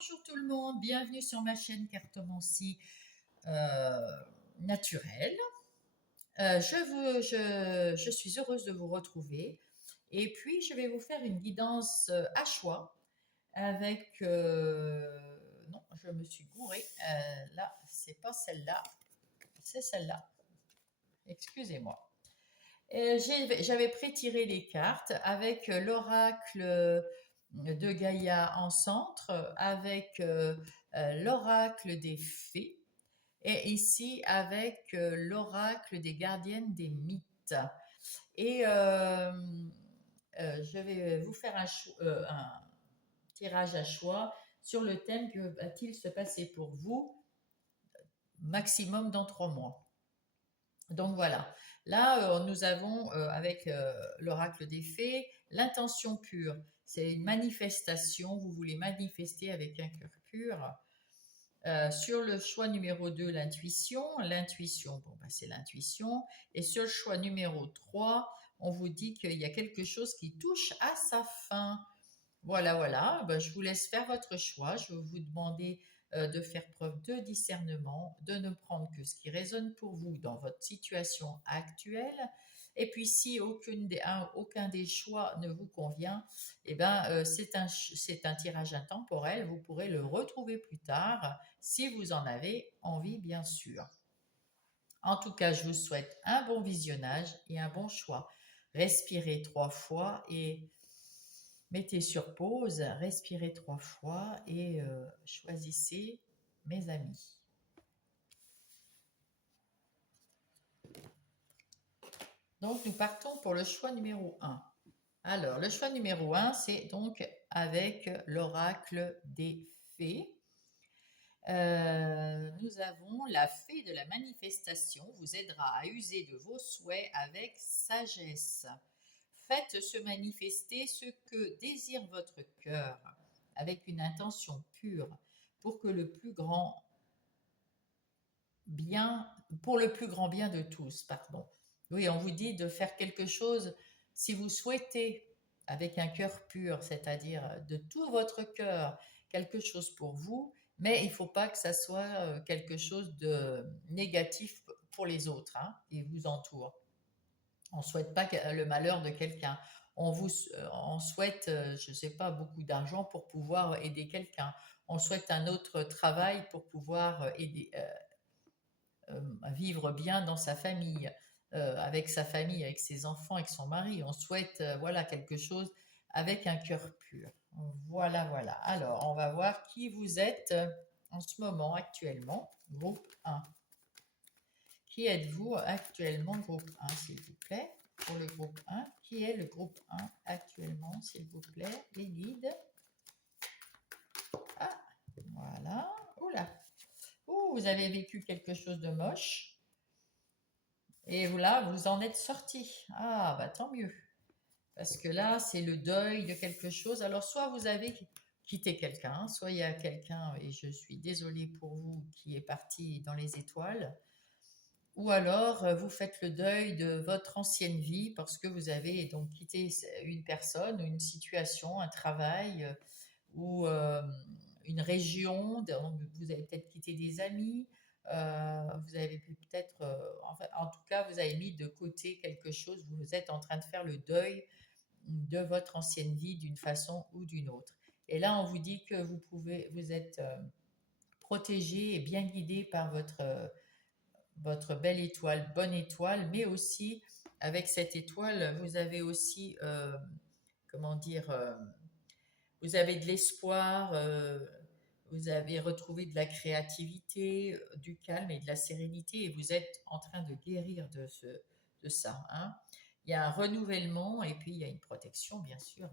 Bonjour tout le monde, bienvenue sur ma chaîne Cartomancie euh, naturelle. Je suis heureuse de vous retrouver et puis je vais vous faire une guidance à choix avec... non, je me suis gourée. Là, c'est pas celle-là, c'est celle-là. Excusez-moi. J'avais pré-tiré les cartes avec l'oracle de Gaïa en centre, avec l'oracle des fées, et ici avec l'oracle des gardiennes des mythes. Et je vais vous faire un tirage à choix sur le thème que va-t-il se passer pour vous maximum dans 3 mois. Donc voilà. Là, nous avons avec l'oracle des fées l'intention pure. C'est une manifestation. Vous voulez manifester avec un cœur pur. Sur le choix numéro 2, l'intuition. L'intuition, bon, ben, c'est l'intuition. Et sur le choix numéro 3, on vous dit qu'il y a quelque chose qui touche à sa fin. Voilà, voilà. Ben, je vous laisse faire votre choix. Je vais vous demander de faire preuve de discernement, de ne prendre que ce qui résonne pour vous dans votre situation actuelle. Et puis, si aucun des choix ne vous convient, eh ben, c'est un tirage intemporel. Vous pourrez le retrouver plus tard si vous en avez envie, bien sûr. En tout cas, je vous souhaite un bon visionnage et un bon choix. Respirez 3 fois et mettez sur pause, respirez 3 fois et choisissez mes amis. Donc, nous partons pour le choix numéro 1. Alors, le choix numéro 1, c'est donc avec l'oracle des fées. Nous avons la fée de la manifestation vous aidera à user de vos souhaits avec sagesse. Faites se manifester ce que désire votre cœur avec une intention pure pour que le plus grand bien, pour le plus grand bien de tous, pardon. Oui, on vous dit de faire quelque chose si vous souhaitez avec un cœur pur, c'est-à-dire de tout votre cœur, quelque chose pour vous, mais il ne faut pas que ça soit quelque chose de négatif pour les autres hein, qui vous entourent. On ne souhaite pas le malheur de quelqu'un. On souhaite, je ne sais pas, beaucoup d'argent pour pouvoir aider quelqu'un. On souhaite un autre travail pour pouvoir vivre bien dans sa famille, avec sa famille, avec ses enfants, avec son mari. On souhaite voilà quelque chose avec un cœur pur. Voilà, voilà. Alors, on va voir qui vous êtes en ce moment, actuellement, groupe 1. Qui êtes-vous actuellement, groupe 1, s'il vous plaît? Pour le groupe 1, qui est le groupe 1 actuellement, s'il vous plaît? Les guides. Ah, voilà. Oula. Ouh, vous avez vécu quelque chose de moche. Et là, vous en êtes sorti. Ah, bah tant mieux. Parce que là, c'est le deuil de quelque chose. Alors, soit vous avez quitté quelqu'un, soit il y a quelqu'un, et je suis désolée pour vous, qui est parti dans les étoiles. Ou alors, vous faites le deuil de votre ancienne vie parce que vous avez donc quitté une personne ou une situation, un travail ou une région. Vous avez peut-être quitté des amis. Vous avez peut-être, enfin, en tout cas, vous avez mis de côté quelque chose. Vous êtes en train de faire le deuil de votre ancienne vie d'une façon ou d'une autre. Et là, on vous dit que vous êtes protégé et bien guidé par votre belle étoile, bonne étoile, mais aussi avec cette étoile, vous avez aussi, comment dire, vous avez de l'espoir, vous avez retrouvé de la créativité, du calme et de la sérénité, et vous êtes en train de guérir de ça. Hein. Il y a un renouvellement et puis il y a une protection, bien sûr.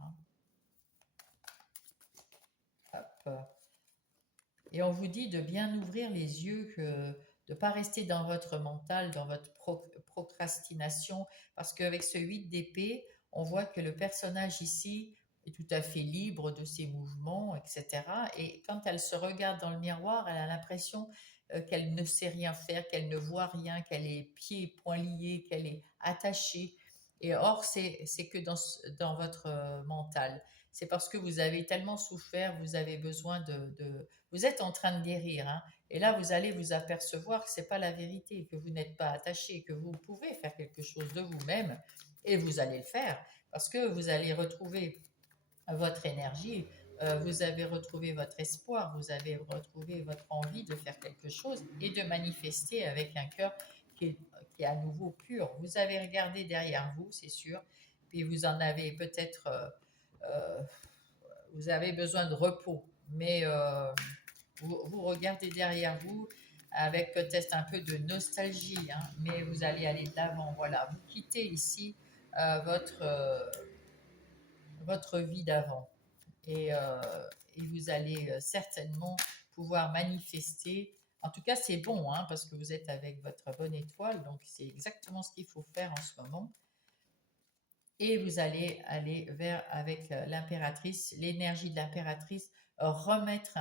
Hein. Hop. Et on vous dit de bien ouvrir les yeux, de ne pas rester dans votre mental, dans votre procrastination, parce qu'avec ce 8 d'épée, on voit que le personnage ici est tout à fait libre de ses mouvements, etc. Et quand elle se regarde dans le miroir, elle a l'impression qu'elle ne sait rien faire, qu'elle ne voit rien, qu'elle est pieds et poings liés, qu'elle est attachée. Et or, c'est que dans votre mental. c'est parce que vous avez tellement souffert, vous avez besoin vous êtes en train de guérir, hein, et là vous allez vous apercevoir que c'est pas la vérité, que vous n'êtes pas attaché, que vous pouvez faire quelque chose de vous-même, et vous allez le faire, parce que vous allez retrouver votre énergie, vous avez retrouvé votre espoir, vous avez retrouvé votre envie de faire quelque chose et de manifester avec un cœur qui est, qui est à nouveau pur. Vous avez regardé derrière vous, c'est sûr, puis vous en avez peut-être, euh, vous avez besoin de repos, mais vous regardez derrière vous avec peut-être un peu de nostalgie, hein, mais vous allez aller de l'avant. Voilà, vous quittez ici votre vie d'avant et vous allez certainement pouvoir manifester. En tout cas, c'est bon, hein, parce que vous êtes avec votre bonne étoile, donc c'est exactement ce qu'il faut faire en ce moment. Et vous allez aller vers, avec l'impératrice, l'énergie de l'impératrice, remettre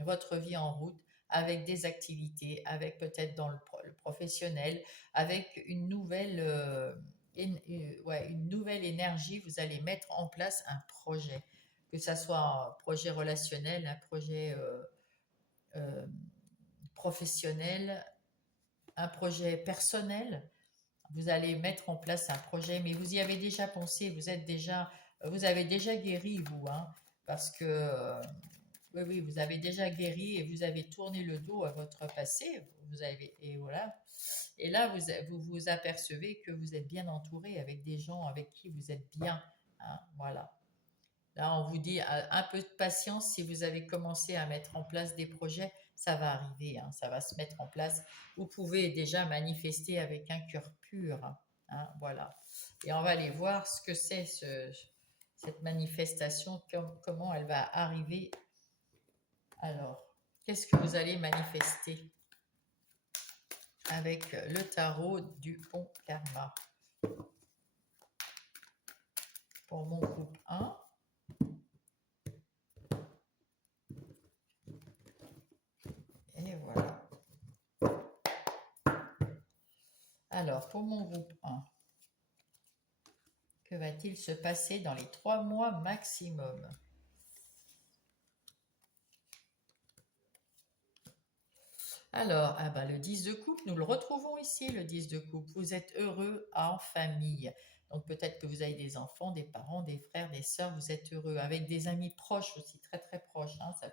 votre vie en route avec des activités, avec peut-être dans le professionnel, avec ouais, une nouvelle énergie. Vous allez mettre en place un projet, que ça soit un projet relationnel, un projet euh, professionnel, un projet personnel. Vous allez mettre en place un projet, mais vous y avez déjà pensé, vous avez déjà guéri, vous, hein, parce que, oui, oui, vous avez déjà guéri et vous avez tourné le dos à votre passé, et voilà. Et là, vous vous apercevez que vous êtes bien entouré avec des gens avec qui vous êtes bien, hein, voilà. Là, on vous dit un peu de patience. Si vous avez commencé à mettre en place des projets, ça va arriver, hein, ça va se mettre en place. Vous pouvez déjà manifester avec un cœur pur, hein, voilà. Et on va aller voir ce que c'est cette manifestation, comment elle va arriver. Alors, qu'est-ce que vous allez manifester avec le tarot du pont karma pour mon groupe 1? Et voilà. Alors, pour mon groupe 1, que va-t-il se passer dans les 3 mois maximum? Alors, ah bah, le 10 de coupe, nous le retrouvons ici, le 10 de coupe. Vous êtes heureux en famille. Donc peut-être que vous avez des enfants, des parents, des frères, des sœurs, vous êtes heureux. Avec des amis proches aussi, très très proches, hein. Ça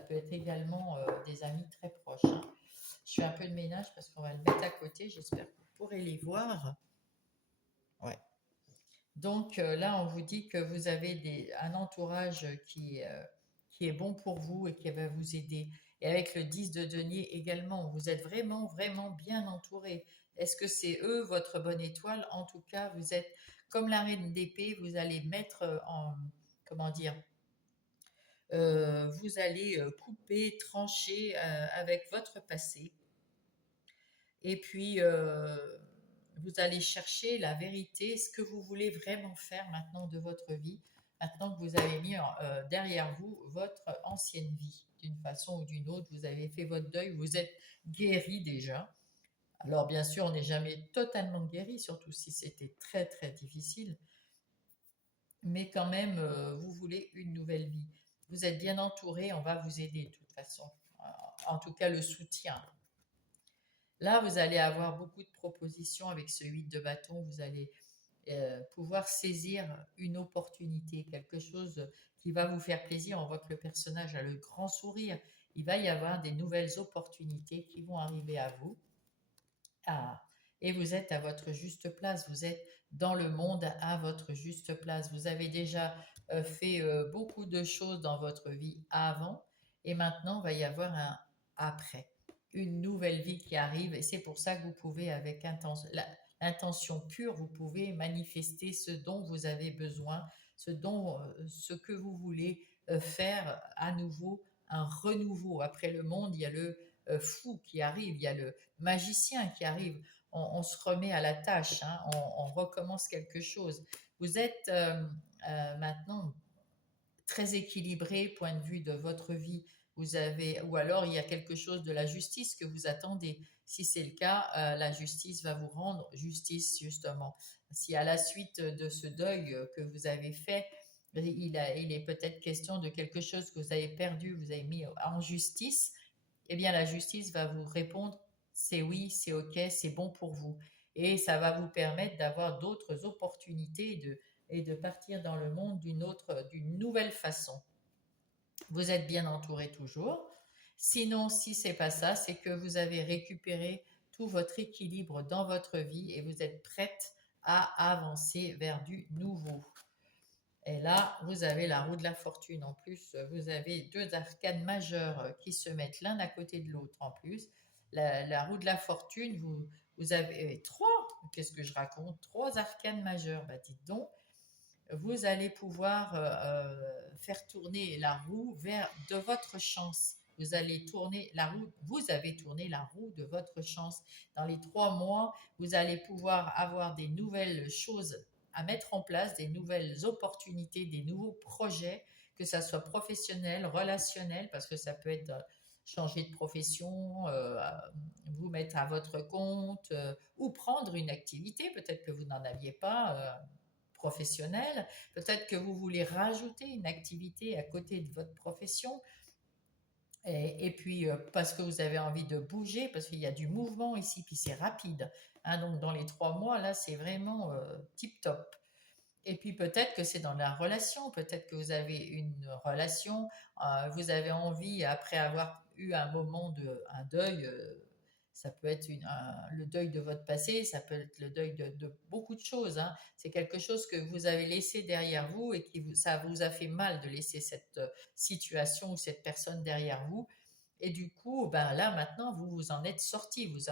peut être également des amis très proches, hein. Je fais un peu de ménage parce qu'on va le mettre à côté. J'espère que vous pourrez les voir. Ouais. Donc là, on vous dit que vous avez un entourage qui est bon pour vous et qui va vous aider. Et avec le 10 de denier également, vous êtes vraiment, vraiment bien entouré. Est-ce que c'est eux, votre bonne étoile? En tout cas, vous êtes comme la reine d'épée, vous allez mettre comment dire, vous allez couper, trancher avec votre passé. Et puis, vous allez chercher la vérité, ce que vous voulez vraiment faire maintenant de votre vie, maintenant que vous avez mis derrière vous votre ancienne vie, d'une façon ou d'une autre, vous avez fait votre deuil, vous êtes guéri déjà. Alors bien sûr, on n'est jamais totalement guéri, surtout si c'était très très difficile, mais quand même, vous voulez une nouvelle vie. Vous êtes bien entouré, on va vous aider de toute façon. En tout cas, le soutien. Là, vous allez avoir beaucoup de propositions avec ce 8 de bâton. Vous allez pouvoir saisir une opportunité, quelque chose qui va vous faire plaisir. On voit que le personnage a le grand sourire. Il va y avoir des nouvelles opportunités qui vont arriver à vous. Ah, et vous êtes à votre juste place. Vous êtes dans le monde à votre juste place. Vous avez déjà fait beaucoup de choses dans votre vie avant et maintenant, il va y avoir un après, une nouvelle vie qui arrive et c'est pour ça que vous pouvez, avec l'intention pure, vous pouvez manifester ce dont vous avez besoin, ce que vous voulez faire à nouveau, un renouveau. Après le monde, il y a le fou qui arrive, il y a le magicien qui arrive. On se remet à la tâche, hein, on recommence quelque chose. Vous êtes maintenant très équilibré, point de vue de votre vie. Ou alors il y a quelque chose de la justice que vous attendez. Si c'est le cas, la justice va vous rendre justice justement. Si à la suite de ce deuil que vous avez fait, il est peut-être question de quelque chose que vous avez perdu, vous avez mis en justice, eh bien la justice va vous répondre, c'est oui, c'est ok, c'est bon pour vous. Et ça va vous permettre d'avoir d'autres opportunités et de partir dans le monde d'une nouvelle façon. Vous êtes bien entouré toujours. Sinon, si c'est pas ça, c'est que vous avez récupéré tout votre équilibre dans votre vie et vous êtes prête à avancer vers du nouveau. Et là, vous avez la roue de la fortune. En plus, vous avez deux arcanes majeures qui se mettent l'un à côté de l'autre. En plus, la roue de la fortune, vous avez trois. Qu'est-ce que je raconte? Trois arcanes majeures. Bah, dites donc, vous allez pouvoir faire tourner la roue vers de votre chance. Vous allez tourner la roue, vous avez tourné la roue de votre chance. Dans les 3 mois, vous allez pouvoir avoir des nouvelles choses à mettre en place, des nouvelles opportunités, des nouveaux projets, que ça soit professionnel, relationnel, parce que ça peut être changer de profession, vous mettre à votre compte ou prendre une activité, peut-être que vous n'en aviez pas. Professionnelle, peut-être que vous voulez rajouter une activité à côté de votre profession, et puis parce que vous avez envie de bouger, parce qu'il y a du mouvement ici, puis c'est rapide. Hein, donc dans les 3 mois, là, c'est vraiment tip top. Et puis peut-être que c'est dans la relation, peut-être que vous avez une relation, vous avez envie, après avoir eu un moment un deuil, ça peut être le deuil de votre passé, ça peut être le deuil de beaucoup de choses. Hein. C'est quelque chose que vous avez laissé derrière vous et ça vous a fait mal de laisser cette situation ou cette personne derrière vous. Et du coup, ben là maintenant, vous vous en êtes sorti, vous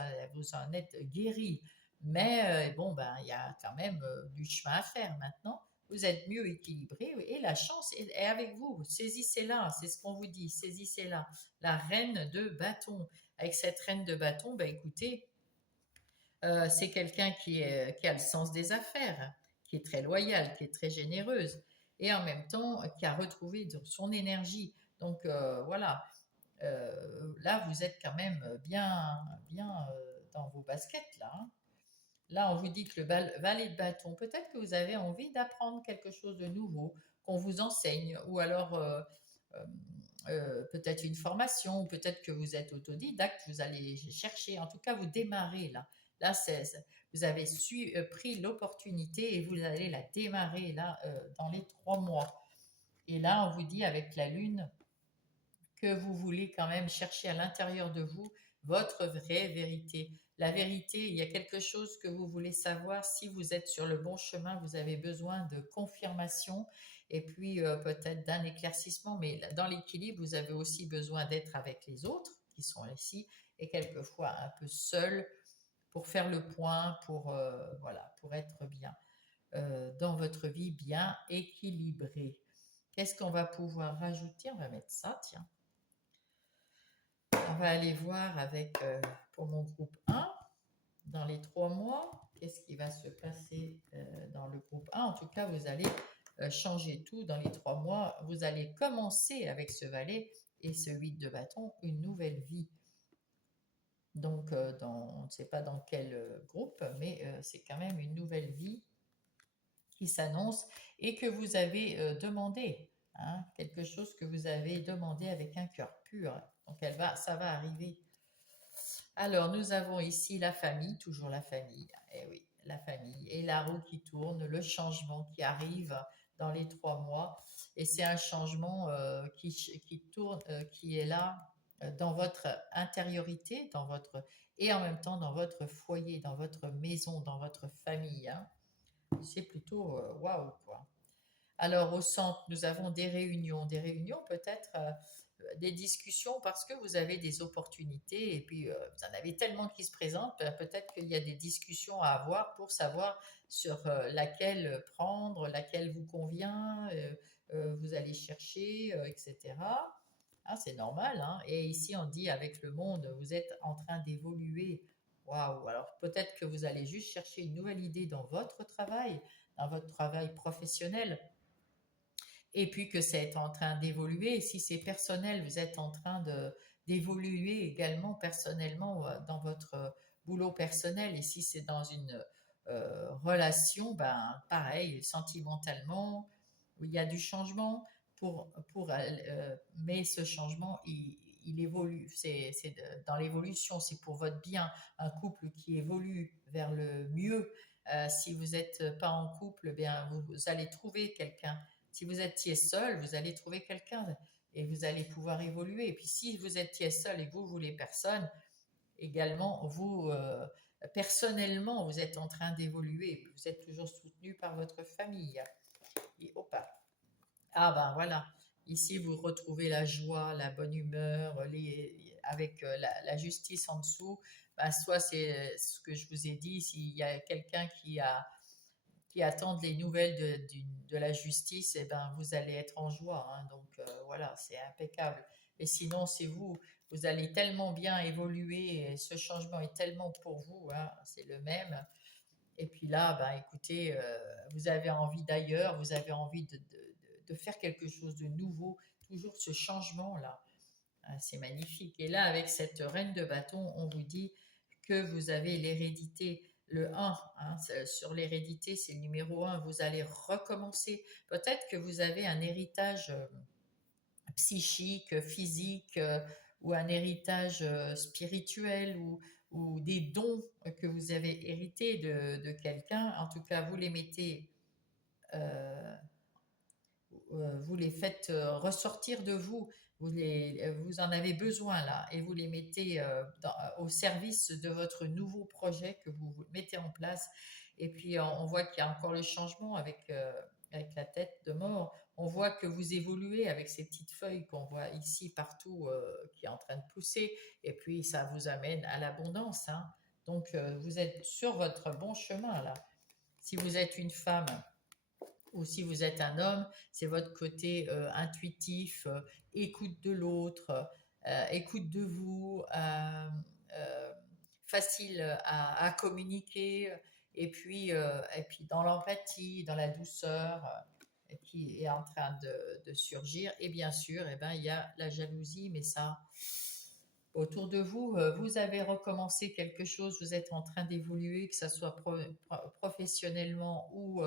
en êtes guéri. Mais bon, ben, il y a quand même du chemin à faire maintenant. Vous êtes mieux équilibré et la chance est avec vous. Saisissez-la, c'est ce qu'on vous dit, saisissez-la. La reine de bâton. Avec cette reine de bâton, ben, écoutez, c'est quelqu'un qui a le sens des affaires, qui est très loyale, qui est très généreuse et en même temps qui a retrouvé son énergie. Donc voilà, là vous êtes quand même bien dans vos baskets là. Hein. Là, on vous dit que le valet de bâton, peut-être que vous avez envie d'apprendre quelque chose de nouveau, qu'on vous enseigne, ou alors euh, peut-être une formation, ou peut-être que vous êtes autodidacte, vous allez chercher, en tout cas, vous démarrez là. Là, vous avez pris l'opportunité et vous allez la démarrer là dans les 3 mois. Et là, on vous dit avec la lune que vous voulez quand même chercher à l'intérieur de vous votre vraie vérité. La vérité, il y a quelque chose que vous voulez savoir. Si vous êtes sur le bon chemin, vous avez besoin de confirmation et puis peut-être d'un éclaircissement. Mais dans l'équilibre, vous avez aussi besoin d'être avec les autres qui sont ici et quelquefois un peu seul pour faire le point, voilà, pour être bien dans votre vie, bien équilibrée. Qu'est-ce qu'on va pouvoir rajouter? On va mettre ça, tiens. On va aller voir pour mon groupe 1, dans les 3 mois, qu'est-ce qui va se passer dans le groupe 1. En tout cas, vous allez changer tout dans les 3 mois. Vous allez commencer avec ce valet et ce 8 de bâton, une nouvelle vie. Donc, on ne sait pas dans quel groupe, mais c'est quand même une nouvelle vie qui s'annonce et que vous avez demandé. Hein, quelque chose que vous avez demandé avec un cœur pur. Donc ça va arriver. Alors, nous avons ici la famille, toujours la famille. Eh oui, la famille. Et la roue qui tourne, le changement qui arrive dans les 3 mois. Et c'est un changement qui tourne, qui est là dans votre intériorité, et en même temps dans votre foyer, dans votre maison, dans votre famille. Hein. C'est plutôt waouh, quoi. Alors au centre, nous avons des réunions peut-être, des discussions parce que vous avez des opportunités et puis vous en avez tellement qui se présentent, peut-être qu'il y a des discussions à avoir pour savoir sur laquelle prendre, laquelle vous convient, vous allez chercher, etc. Ah, c'est normal, hein. Et ici on dit avec le monde, vous êtes en train d'évoluer. Waouh! Alors peut-être que vous allez juste chercher une nouvelle idée dans votre travail professionnel et puis que c'est en train d'évoluer. Et si c'est personnel, vous êtes en train d'évoluer également personnellement dans votre boulot personnel. Et si c'est dans une relation, ben pareil, sentimentalement. où il y a du changement, mais ce changement, il évolue. Dans l'évolution, c'est pour votre bien. Un couple qui évolue vers le mieux. Si vous n'êtes pas en couple, eh bien, vous allez trouver quelqu'un. Si vous étiez seul, vous allez trouver quelqu'un et vous allez pouvoir évoluer. Et puis si vous étiez seul et que vous voulez personne, également, vous, personnellement, vous êtes en train d'évoluer. Vous êtes toujours soutenu par votre famille. Et, ah ben voilà, ici vous retrouvez la joie, la bonne humeur, avec la justice en dessous. Ben, soit c'est ce que je vous ai dit, s'il y a quelqu'un qui attend les nouvelles de la justice, eh ben, vous allez être en joie, hein. Donc voilà, c'est impeccable. Et sinon, c'est vous, vous allez tellement bien évoluer, et ce changement est tellement pour vous, hein, c'est le même. Et puis là, ben, écoutez, vous avez envie d'ailleurs, vous avez envie de faire quelque chose de nouveau, toujours ce changement-là. Ah, c'est magnifique. Et là, avec cette reine de bâton, on vous dit que vous avez l'hérédité, le 1, hein, sur l'hérédité, c'est le numéro 1, vous allez recommencer. Peut-être que vous avez un héritage psychique, physique, ou un héritage spirituel, ou des dons que vous avez hérités de quelqu'un. En tout cas, vous les mettez, euh, vous les faites ressortir de vous. Vous en avez besoin là et vous les mettez au service de votre nouveau projet que vous mettez en place. Et puis on voit qu'il y a encore le changement avec la tête de mort. On voit que vous évoluez avec ces petites feuilles qu'on voit ici partout, qui est en train de pousser. Et puis ça vous amène à l'abondance, hein. Donc vous êtes sur votre bon chemin là. Si vous êtes une femme, ou si vous êtes un homme, c'est votre côté intuitif, écoute de l'autre, écoute de vous, euh, facile à communiquer, et puis dans l'empathie, dans la douceur, qui est en train de surgir. Et bien sûr, eh ben, il y a la jalousie, mais ça, autour de vous, vous avez recommencé quelque chose, vous êtes en train d'évoluer, que ce soit professionnellement ou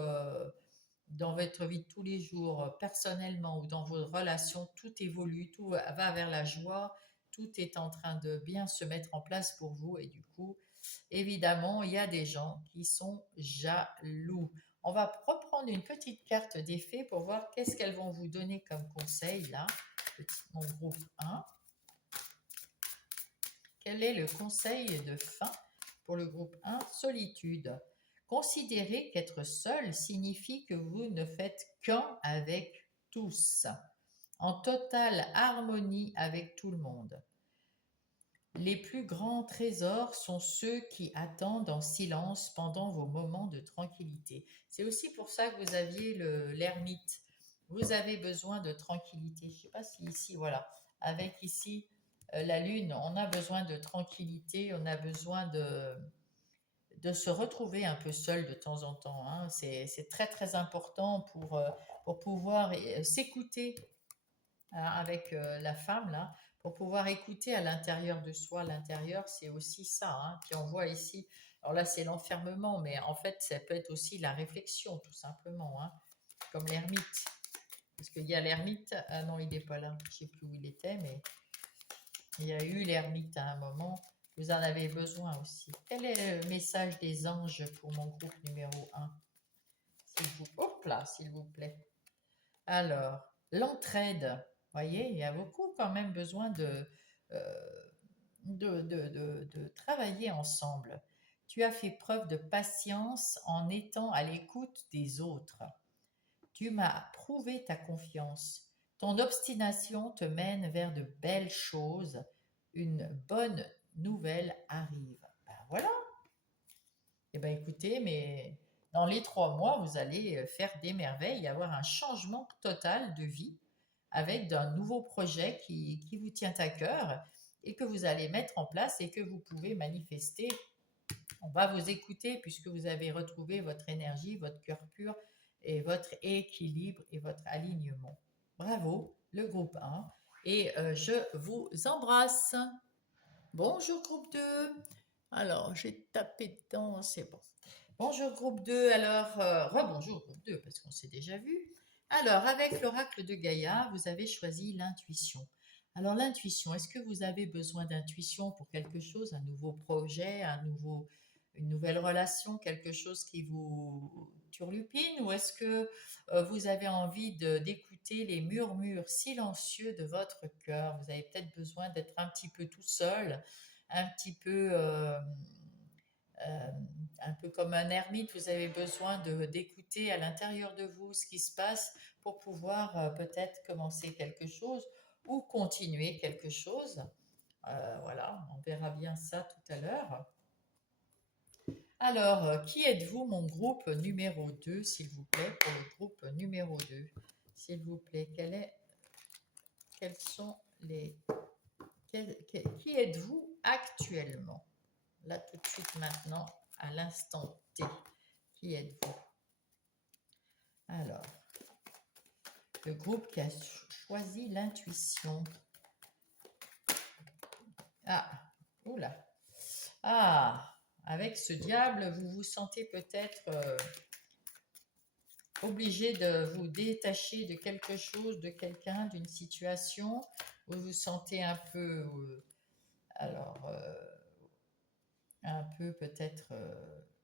dans votre vie de tous les jours, personnellement ou dans vos relations, tout évolue, tout va vers la joie, tout est en train de bien se mettre en place pour vous. Et du coup, évidemment, il y a des gens qui sont jaloux. On va reprendre une petite carte des fées pour voir qu'est-ce qu'elles vont vous donner comme conseil là. Mon groupe 1. Quel est le conseil de fin pour le groupe 1? Solitude. Considérez qu'être seul signifie que vous ne faites qu'un avec tous, en totale harmonie avec tout le monde. Les plus grands trésors sont ceux qui attendent en silence pendant vos moments de tranquillité. C'est aussi pour ça que vous aviez l'ermite. Vous avez besoin de tranquillité. Je ne sais pas si ici, voilà, avec ici la lune, on a besoin de tranquillité, on a besoin de se retrouver un peu seul de temps en temps, hein. C'est très très important pour pouvoir s'écouter, hein, avec la femme là, pour pouvoir écouter à l'intérieur de soi. L'intérieur, c'est aussi ça, hein. Puis on voit ici, alors là c'est l'enfermement, mais en fait ça peut être aussi la réflexion tout simplement, hein, comme l'ermite. Parce qu'il y a l'ermite, ah non il n'est pas là, je ne sais plus où il était, mais il y a eu l'ermite à un moment. Vous en avez besoin aussi. Quel est le message des anges pour mon groupe numéro 1? Hop là, s'il vous plaît. Alors, l'entraide. Voyez, il y a beaucoup quand même besoin euh, de travailler ensemble. Tu as fait preuve de patience en étant à l'écoute des autres. Tu m'as prouvé ta confiance. Ton obstination te mène vers de belles choses. Une bonne nouvelle arrive. Ben voilà. Eh bien écoutez, mais dans les 3 mois, vous allez faire des merveilles, avoir un changement total de vie avec d'un nouveau projet qui vous tient à cœur et que vous allez mettre en place et que vous pouvez manifester. On va vous écouter puisque vous avez retrouvé votre énergie, votre cœur pur et votre équilibre et votre alignement. Bravo, le groupe 1. Et je vous embrasse. Bonjour groupe 2. Alors, j'ai tapé dedans, c'est bon. Bonjour groupe 2. Alors, rebonjour groupe 2 parce qu'on s'est déjà vu. Alors, avec l'oracle de Gaïa, vous avez choisi l'intuition. Alors, l'intuition, est-ce que vous avez besoin d'intuition pour quelque chose, un nouveau projet, une nouvelle relation, quelque chose qui vous turlupine, ou est-ce que vous avez envie d'écouter les murmures silencieux de votre cœur? Vous avez peut-être besoin d'être un petit peu tout seul, un petit peu euh, un peu comme un ermite, vous avez besoin d'écouter à l'intérieur de vous ce qui se passe pour pouvoir peut-être commencer quelque chose ou continuer quelque chose. Voilà, on verra bien ça tout à l'heure. Alors, qui êtes-vous, mon groupe numéro 2, s'il vous plaît, pour le groupe numéro 2? S'il vous plaît, quels sont qui êtes-vous actuellement? Là, tout de suite, maintenant, à l'instant T. Qui êtes-vous? Alors, le groupe qui a choisi l'intuition. Ah, oula. Ah, avec ce diable, vous vous sentez peut-être obligé de vous détacher de quelque chose, de quelqu'un, d'une situation. Vous vous sentez un peu, alors, un peu peut-être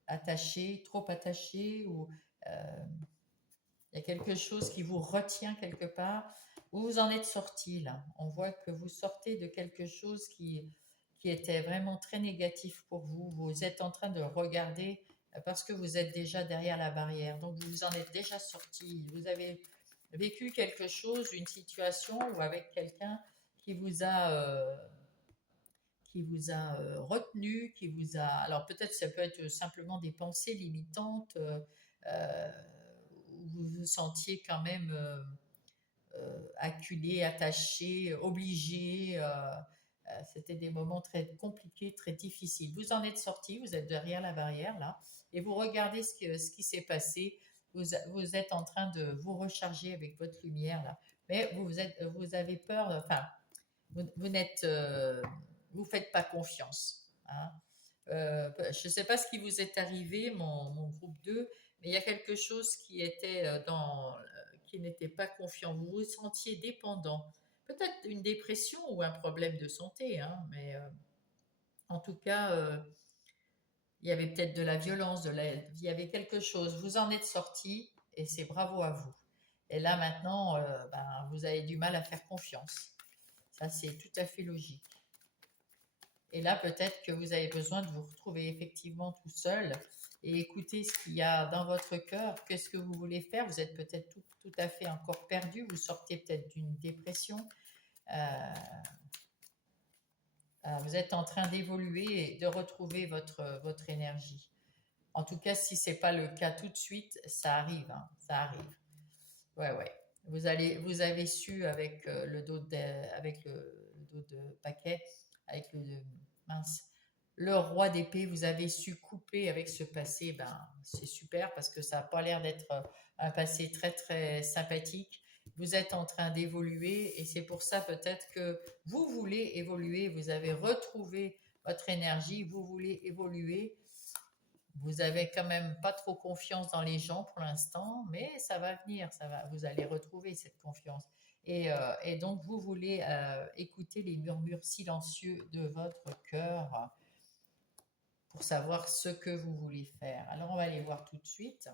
attaché, trop attaché, ou euh, il y a quelque chose qui vous retient quelque part. Vous en êtes sorti là. On voit que vous sortez de quelque chose qui était vraiment très négatif pour vous. Vous êtes en train de regarder parce que vous êtes déjà derrière la barrière. Donc vous en êtes déjà sorti. Vous avez vécu quelque chose, une situation ou avec quelqu'un qui vous a retenu, qui vous a... Alors peut-être ça peut être simplement des pensées limitantes, euh, où vous vous sentiez quand même acculé, attaché, obligé. C'était des moments très compliqués, très difficiles. Vous en êtes sorti, vous êtes derrière la barrière là, et vous regardez ce qui s'est passé. Vous êtes en train de vous recharger avec votre lumière là, mais vous avez peur. Enfin, vous n'êtes, vous faites pas confiance. Hein. Je ne sais pas ce qui vous est arrivé, mon groupe 2, mais il y a quelque chose qui était qui n'était pas confiant. Vous vous sentiez dépendant. Peut-être une dépression ou un problème de santé, hein, mais en tout cas, il y avait peut-être de la violence, il y avait quelque chose. Vous en êtes sorti et c'est bravo à vous. Et là maintenant, ben, vous avez du mal à faire confiance. Ça, c'est tout à fait logique. Et là, peut-être que vous avez besoin de vous retrouver effectivement tout seul et écouter ce qu'il y a dans votre cœur. Qu'est-ce que vous voulez faire? Vous êtes peut-être tout à fait encore perdu. Vous sortez peut-être d'une dépression. Euh, vous êtes en train d'évoluer et de retrouver votre énergie. En tout cas, si ce n'est pas le cas tout de suite, ça arrive. Hein, ça arrive. Ouais, ouais. Vous avez su avec avec le dos de paquet, avec mince, le roi d'épée, vous avez su couper avec ce passé. Ben, c'est super parce que ça n'a pas l'air d'être un passé très très sympathique. Vous êtes en train d'évoluer et c'est pour ça peut-être que vous voulez évoluer. Vous avez retrouvé votre énergie, vous voulez évoluer. Vous avez quand même pas trop confiance dans les gens pour l'instant, mais ça va venir, vous allez retrouver cette confiance. Et donc, vous voulez écouter les murmures silencieux de votre cœur pour savoir ce que vous voulez faire. Alors, on va aller voir tout de suite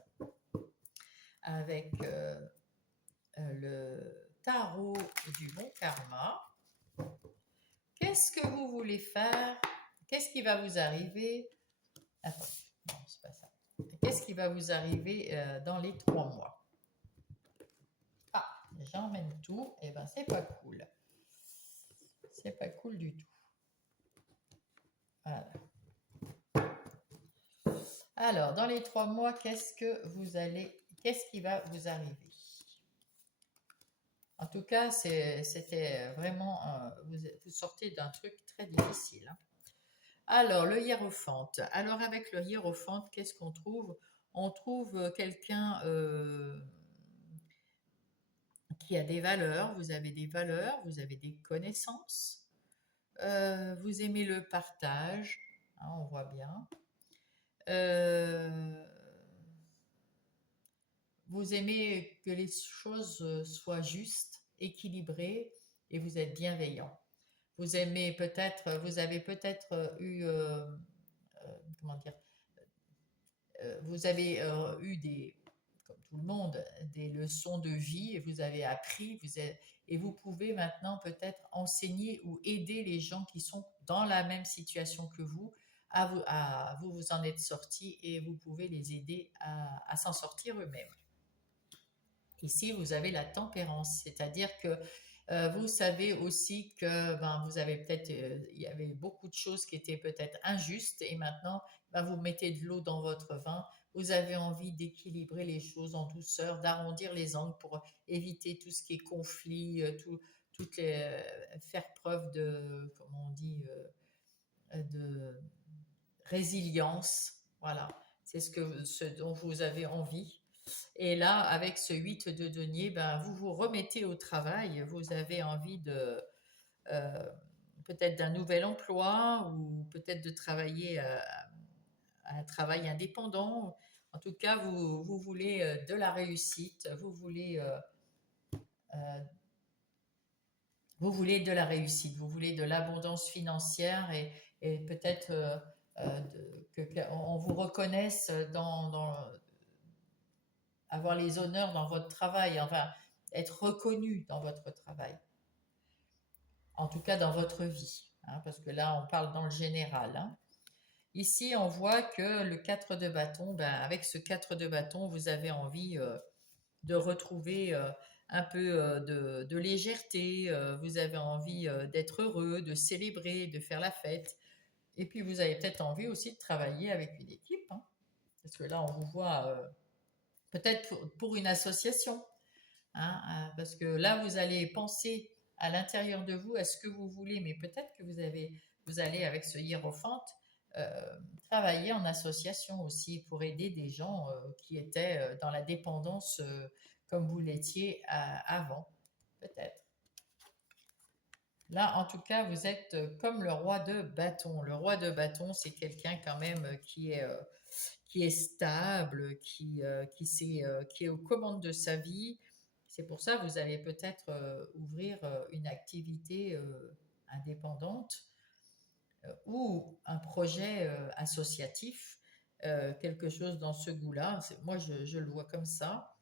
avec le tarot du bon karma. Qu'est-ce que vous voulez faire? Qu'est-ce qui va vous arriver? Attends, non, c'est pas ça. Qu'est-ce qui va vous arriver dans les 3 mois? Ah, j'emmène tout. Eh ben, c'est pas cool. C'est pas cool du tout. Voilà. Alors, dans les 3 mois, qu'est-ce qui va vous arriver? En tout cas, c'était vraiment, vous sortez d'un truc très difficile. Hein. Alors, le hiérophante. Alors, avec le hiérophante, qu'est-ce qu'on trouve? On trouve quelqu'un qui a des valeurs, vous avez des valeurs, vous avez des connaissances, vous aimez le partage, hein, on voit bien. Euh, vous aimez que les choses soient justes, équilibrées et vous êtes bienveillant. Vous aimez peut-être, vous avez peut-être eu, comment dire, vous avez eu des, comme tout le monde, des leçons de vie et vous avez appris, et vous pouvez maintenant peut-être enseigner ou aider les gens qui sont dans la même situation que vous. Vous en êtes sortis et vous pouvez les aider à s'en sortir eux-mêmes. Ici, vous avez la tempérance, c'est-à-dire que vous savez aussi que ben, vous avez peut-être, il y avait beaucoup de choses qui étaient peut-être injustes et maintenant, ben, vous mettez de l'eau dans votre vin. Vous avez envie d'équilibrer les choses en douceur, d'arrondir les angles pour éviter tout ce qui est conflit, faire preuve de, comment on dit, de résilience. Voilà, c'est ce dont vous avez envie. Et là, avec ce 8 de denier, ben, vous vous remettez au travail, vous avez envie de euh, peut-être d'un nouvel emploi ou peut-être de travailler à un travail indépendant. En tout cas, vous voulez de la réussite, euh, vous voulez de la réussite, vous voulez de l'abondance financière et peut-être qu'on vous reconnaisse avoir les honneurs dans votre travail, enfin être reconnu dans votre travail, en tout cas dans votre vie, hein, parce que là on parle dans le général. Hein. Ici on voit que le 4 de bâton, ben, avec ce 4 de bâton, vous avez envie de retrouver un peu de légèreté, vous avez envie d'être heureux, de célébrer, de faire la fête. Et puis vous avez peut-être envie aussi de travailler avec une équipe, hein, parce que là on vous voit peut-être pour une association. Hein, parce que là, vous allez penser à l'intérieur de vous, est-ce que vous voulez, mais peut-être que vous allez avec ce hiérophante travailler en association aussi pour aider des gens qui étaient dans la dépendance comme vous l'étiez avant, peut-être. Là, en tout cas, vous êtes comme le roi de bâton. Le roi de bâton, c'est quelqu'un quand même qui est stable, qui est aux commandes de sa vie. C'est pour ça que vous allez peut-être ouvrir une activité indépendante ou un projet associatif, quelque chose dans ce goût-là. Moi, je le vois comme ça.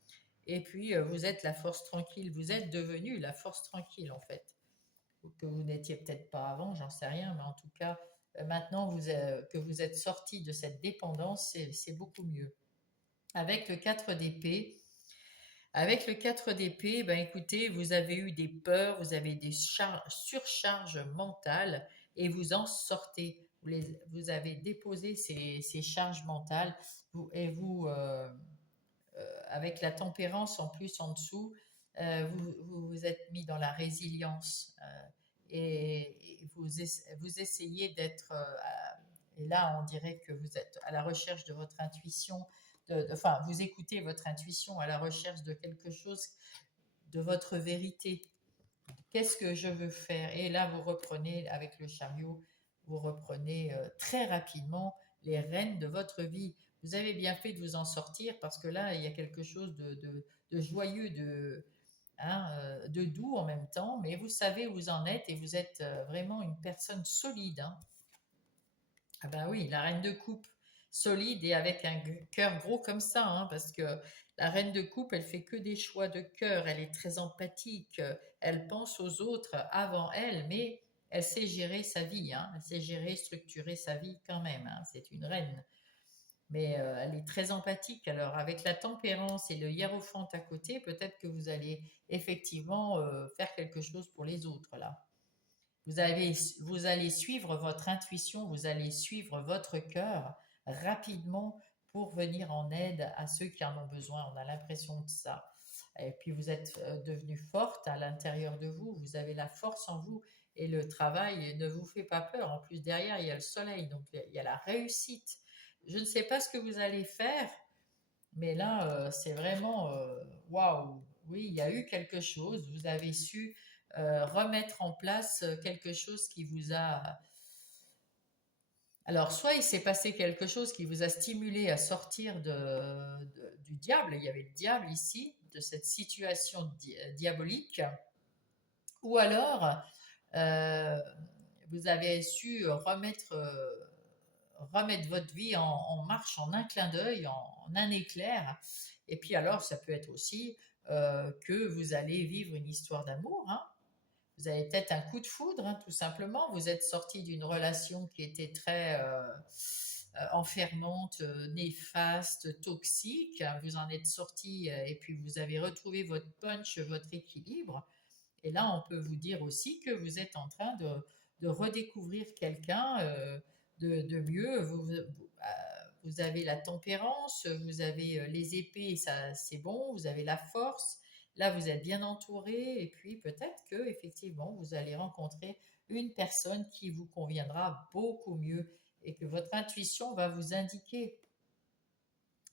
Et puis, vous êtes la force tranquille. Vous êtes devenu la force tranquille, en fait. Que vous n'étiez peut-être pas avant, j'en sais rien, mais en tout cas, maintenant que vous êtes sorti de cette dépendance, c'est beaucoup mieux. Avec le 4 d'épée, avec le 4 d'épée, ben écoutez, vous avez eu des peurs, vous avez des surcharges mentales et vous en sortez. Vous avez déposé ces charges mentales et avec la tempérance en plus en dessous, vous vous êtes mis dans la résilience et vous essayez d'être, et là on dirait que vous êtes à la recherche de votre intuition, enfin vous écoutez votre intuition à la recherche de quelque chose, de votre vérité. Qu'est-ce que je veux faire? Et là vous reprenez avec le chariot, vous reprenez très rapidement les rênes de votre vie. Vous avez bien fait de vous en sortir parce que là il y a quelque chose de joyeux, hein, de doux en même temps, mais vous savez où vous en êtes et vous êtes vraiment une personne solide. Hein. Ah ben oui, la reine de coupe, solide et avec un cœur gros comme ça, hein, parce que la reine de coupe, elle fait que des choix de cœur, elle est très empathique, elle pense aux autres avant elle, mais elle sait gérer sa vie, hein, elle sait gérer, structurer sa vie quand même, hein, c'est une reine. Mais elle est très empathique. Alors, avec la tempérance et le hiérophante à côté, peut-être que vous allez effectivement faire quelque chose pour les autres là. Vous allez suivre votre intuition, vous allez suivre votre cœur rapidement pour venir en aide à ceux qui en ont besoin. On a l'impression de ça. Et puis vous êtes devenue forte à l'intérieur de vous, vous avez la force en vous et le travail ne vous fait pas peur. En plus, derrière, il y a le soleil, donc il y a la réussite. Je ne sais pas ce que vous allez faire, mais là, c'est vraiment waouh! Oui, il y a eu quelque chose. Vous avez su remettre en place quelque chose qui vous a Alors, soit il s'est passé quelque chose qui vous a stimulé à sortir du diable, il y avait le diable ici, de cette situation diabolique, ou alors euh, vous avez su remettre votre vie en marche en un clin d'œil, en un éclair. Et puis alors, ça peut être aussi que vous allez vivre une histoire d'amour, hein. Vous avez peut-être un coup de foudre, hein, tout simplement. Vous êtes sorti d'une relation qui était très enfermante, néfaste, toxique. Vous en êtes sorti et puis vous avez retrouvé votre punch, votre équilibre. Et là, on peut vous dire aussi que vous êtes en train de redécouvrir quelqu'un de mieux. Vous avez la tempérance, vous avez les épées, ça c'est bon, vous avez la force. Là, vous êtes bien entouré et puis peut-être que effectivement, vous allez rencontrer une personne qui vous conviendra beaucoup mieux et que votre intuition va vous indiquer.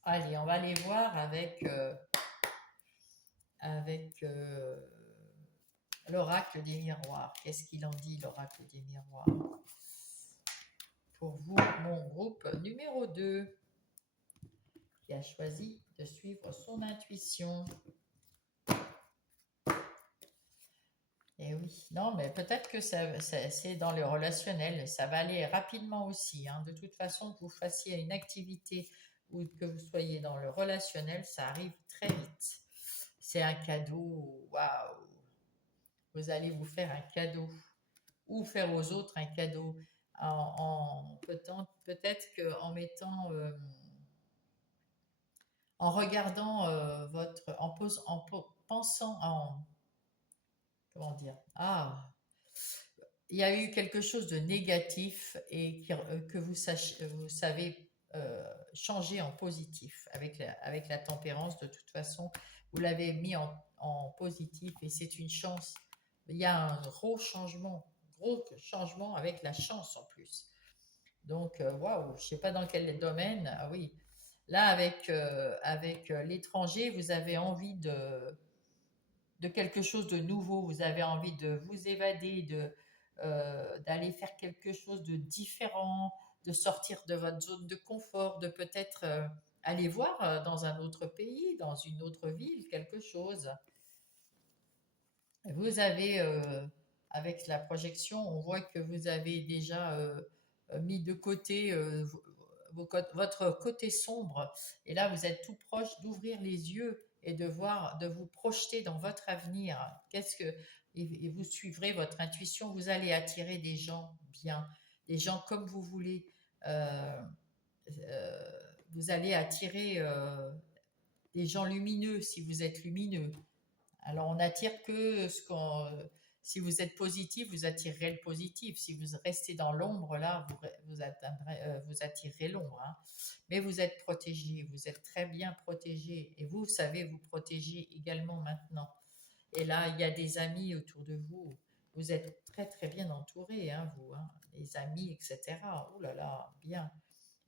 Allez, on va aller voir avec l'oracle des miroirs. Qu'est-ce qu'il en dit, l'oracle des miroirs? Pour vous, mon groupe numéro 2, qui a choisi de suivre son intuition. Et oui, non, mais peut-être que c'est dans le relationnel, ça va aller rapidement aussi, hein. De toute façon, que vous fassiez une activité ou que vous soyez dans le relationnel, ça arrive très vite. C'est un cadeau, waouh! Vous allez vous faire un cadeau ou faire aux autres un cadeau peut-être qu'en mettant, en regardant pensant comment dire, il y a eu quelque chose de négatif et que vous savez changer en positif avec la tempérance. De toute façon, vous l'avez mis en positif et c'est une chance. Il y a un gros changement avec la chance en plus. Donc, waouh, je ne sais pas dans quel domaine. Ah oui, là, avec l'étranger, vous avez envie de quelque chose de nouveau, vous avez envie de vous évader, d'aller faire quelque chose de différent, de sortir de votre zone de confort, de peut-être aller voir dans un autre pays, dans une autre ville, quelque chose. Vous avez, avec la projection, on voit que vous avez déjà mis de côté votre côté sombre. Et là, vous êtes tout proche d'ouvrir les yeux et de voir, de vous projeter dans votre avenir. Et vous suivrez votre intuition. Vous allez attirer des gens bien, des gens comme vous voulez. Euh, euh, vous allez attirer des gens lumineux si vous êtes lumineux. Alors, on n'attire que ce qu'on. Si vous êtes positif, vous attirerez le positif. Si vous restez dans l'ombre, là, vous attirerez l'ombre, hein. Mais vous êtes protégé, vous êtes très bien protégé. Et vous savez vous protéger également maintenant. Et là, il y a des amis autour de vous. Vous êtes très, très bien entouré, hein, vous, hein, les amis, etc. Oh là là, bien.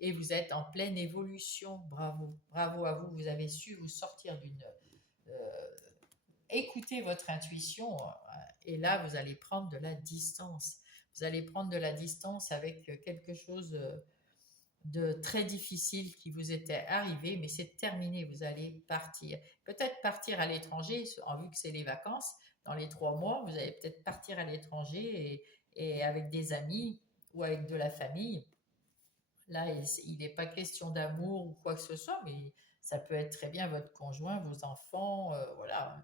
Et vous êtes en pleine évolution. Bravo. Bravo à vous. Vous avez su vous sortir d'une. euh, Écoutez votre intuition et là, vous allez prendre de la distance. Vous allez prendre de la distance avec quelque chose de très difficile qui vous était arrivé, mais c'est terminé. Vous allez partir. Peut-être partir à l'étranger, en vue que c'est les vacances. Dans les 3 mois, vous allez peut-être partir à l'étranger et avec des amis ou avec de la famille. Là, il n'est pas question d'amour ou quoi que ce soit, mais ça peut être très bien votre conjoint, vos enfants, voilà.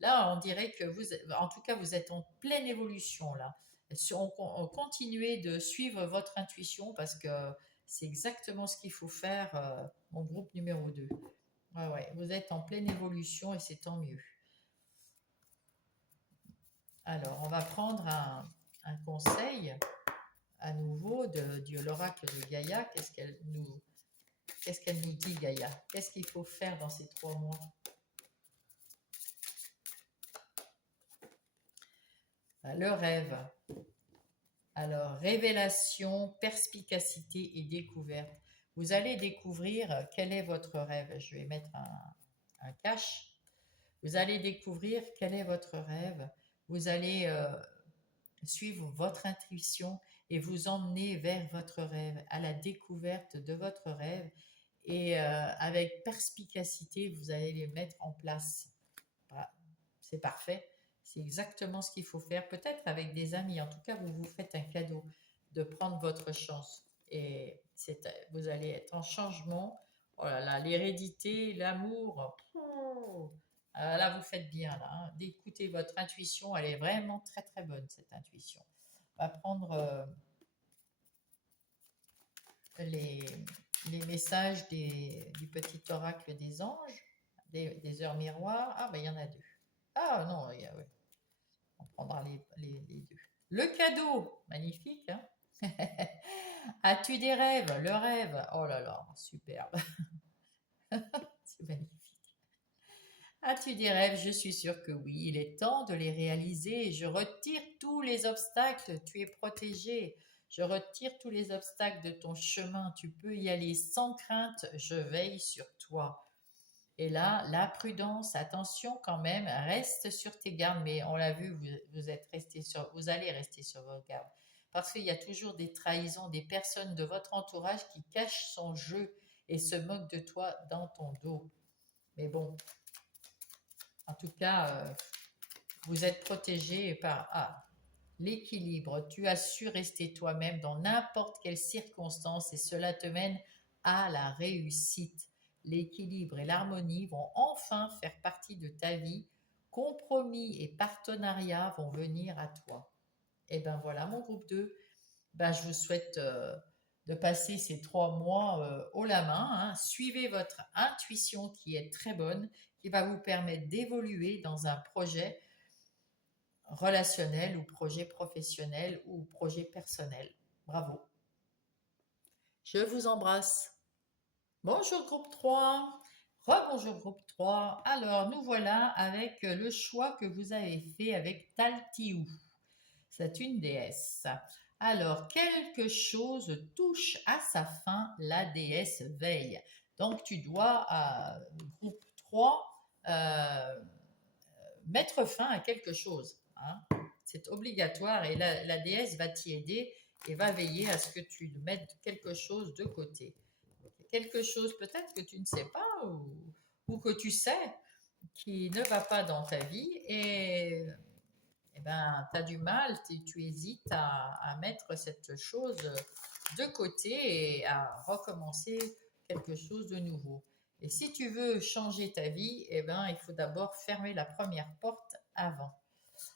Là, on dirait que en tout cas, vous êtes en pleine évolution là. Continuez de suivre votre intuition parce que c'est exactement ce qu'il faut faire, mon groupe numéro 2. Ouais, ouais, vous êtes en pleine évolution et c'est tant mieux. Alors, on va prendre un conseil à nouveau de l'oracle de Gaïa. Qu'est-ce qu'elle nous dit, Gaïa? Qu'est-ce qu'il faut faire dans ces 3 mois? Le rêve. Alors, révélation, perspicacité et découverte. Vous allez découvrir quel est votre rêve. Je vais mettre un cache. Vous allez découvrir quel est votre rêve. Vous allez suivre votre intuition et vous emmener vers votre rêve, à la découverte de votre rêve. Et avec perspicacité, vous allez les mettre en place. Voilà. C'est parfait. C'est exactement ce qu'il faut faire. Peut-être avec des amis. En tout cas, vous vous faites un cadeau de prendre votre chance. Et vous allez être en changement. Oh là là, l'hérédité, l'amour. Oh. Là, vous faites bien là, hein, d'écouter votre intuition. Elle est vraiment très très bonne, cette intuition. On va prendre les, les messages du petit oracle des anges, des heures miroirs. Ah, ben il y en a deux. Ah non, ouais. On prendra les deux. Le cadeau, magnifique. Hein. As-tu des rêves? Le rêve, oh là là, superbe. C'est magnifique. As-tu des rêves? Je suis sûre que oui. Il est temps de les réaliser. Je retire tous les obstacles. Tu es protégé. Je retire tous les obstacles de ton chemin. Tu peux y aller sans crainte. Je veille sur toi. Et là, la prudence, attention quand même, reste sur tes gardes. Mais on l'a vu, vous allez rester sur vos gardes. Parce qu'il y a toujours des trahisons, des personnes de votre entourage qui cachent son jeu et se moquent de toi dans ton dos. Mais bon, en tout cas, vous êtes protégé par l'équilibre. Tu as su rester toi-même dans n'importe quelle circonstance et cela te mène à la réussite. L'équilibre et l'harmonie vont enfin faire partie de ta vie. Compromis et partenariat vont venir à toi. Et ben voilà, mon groupe 2. Ben, je vous souhaite de passer ces 3 mois haut la main. Hein. Suivez votre intuition qui est très bonne, qui va vous permettre d'évoluer dans un projet relationnel ou projet professionnel ou projet personnel. Bravo. Je vous embrasse. Bonjour groupe 3. Rebonjour groupe 3. Alors, nous voilà avec le choix que vous avez fait avec Taltiou. C'est une déesse. Alors, quelque chose touche à sa fin, la déesse veille. Donc, tu dois, groupe 3, mettre fin à quelque chose. Hein. C'est obligatoire et la déesse va t'y aider et va veiller à ce que tu mettes quelque chose de côté. Quelque chose peut-être que tu ne sais pas ou que tu sais qui ne va pas dans ta vie et ben, tu as du mal, tu hésites à mettre cette chose de côté et à recommencer quelque chose de nouveau. Et si tu veux changer ta vie, eh ben, il faut d'abord fermer la première porte avant.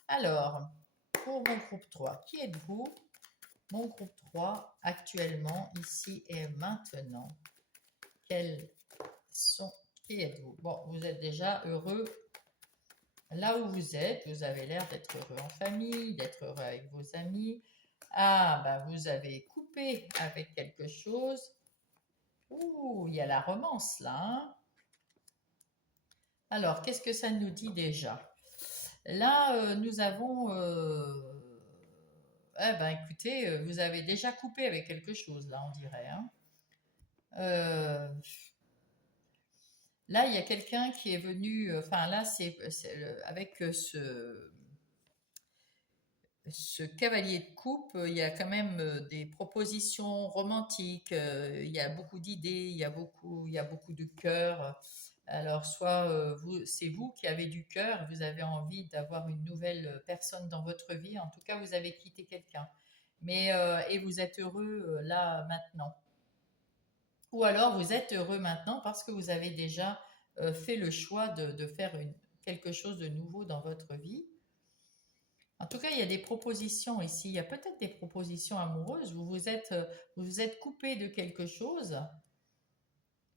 Alors, pour mon groupe 3, qui êtes-vous? Mon groupe 3, actuellement, ici et maintenant. Qui êtes-vous? Bon, vous êtes déjà heureux là où vous êtes. Vous avez l'air d'être heureux en famille, d'être heureux avec vos amis. Ah, ben vous avez coupé avec quelque chose. Ouh, il y a la romance là. Hein. Alors, qu'est-ce que ça nous dit déjà? Là, nous avons... eh ben, écoutez, vous avez déjà coupé avec quelque chose, là, on dirait. Hein. Là, il y a quelqu'un qui est venu... Enfin, là, avec ce cavalier de coupe, il y a quand même des propositions romantiques, il y a beaucoup d'idées, il y a beaucoup de cœur. Alors, soit c'est vous qui avez du cœur, vous avez envie d'avoir une nouvelle personne dans votre vie. En tout cas, vous avez quitté quelqu'un. Et vous êtes heureux là maintenant. Ou alors, vous êtes heureux maintenant parce que vous avez déjà fait le choix de faire quelque chose de nouveau dans votre vie. En tout cas, il y a des propositions ici. Il y a peut-être des propositions amoureuses. Vous vous êtes coupé de quelque chose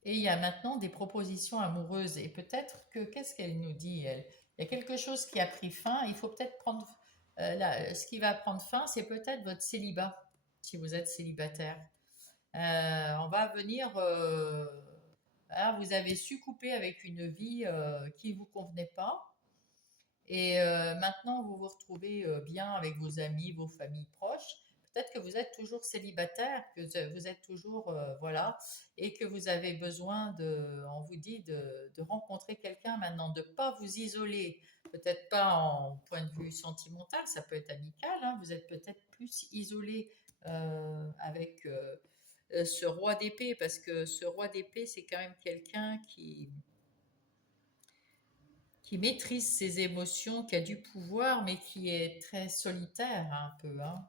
et il y a maintenant des propositions amoureuses. Et peut-être que, qu'est-ce qu'elle nous dit, elle? Il y a quelque chose qui a pris fin. Il faut peut-être prendre... ce qui va prendre fin, c'est peut-être votre célibat, si vous êtes célibataire. On va venir... vous avez su couper avec une vie qui ne vous convenait pas. Et maintenant, vous vous retrouvez bien avec vos amis, vos familles proches. Peut-être que vous êtes toujours célibataire, que vous êtes toujours, voilà, et que vous avez besoin on vous dit de rencontrer quelqu'un maintenant, de ne pas vous isoler. Peut-être pas en point de vue sentimental, ça peut être amical, hein, vous êtes peut-être plus isolé avec ce roi d'épée, parce que ce roi d'épée, c'est quand même quelqu'un qui maîtrise ses émotions, qui a du pouvoir, mais qui est très solitaire un peu. Hein.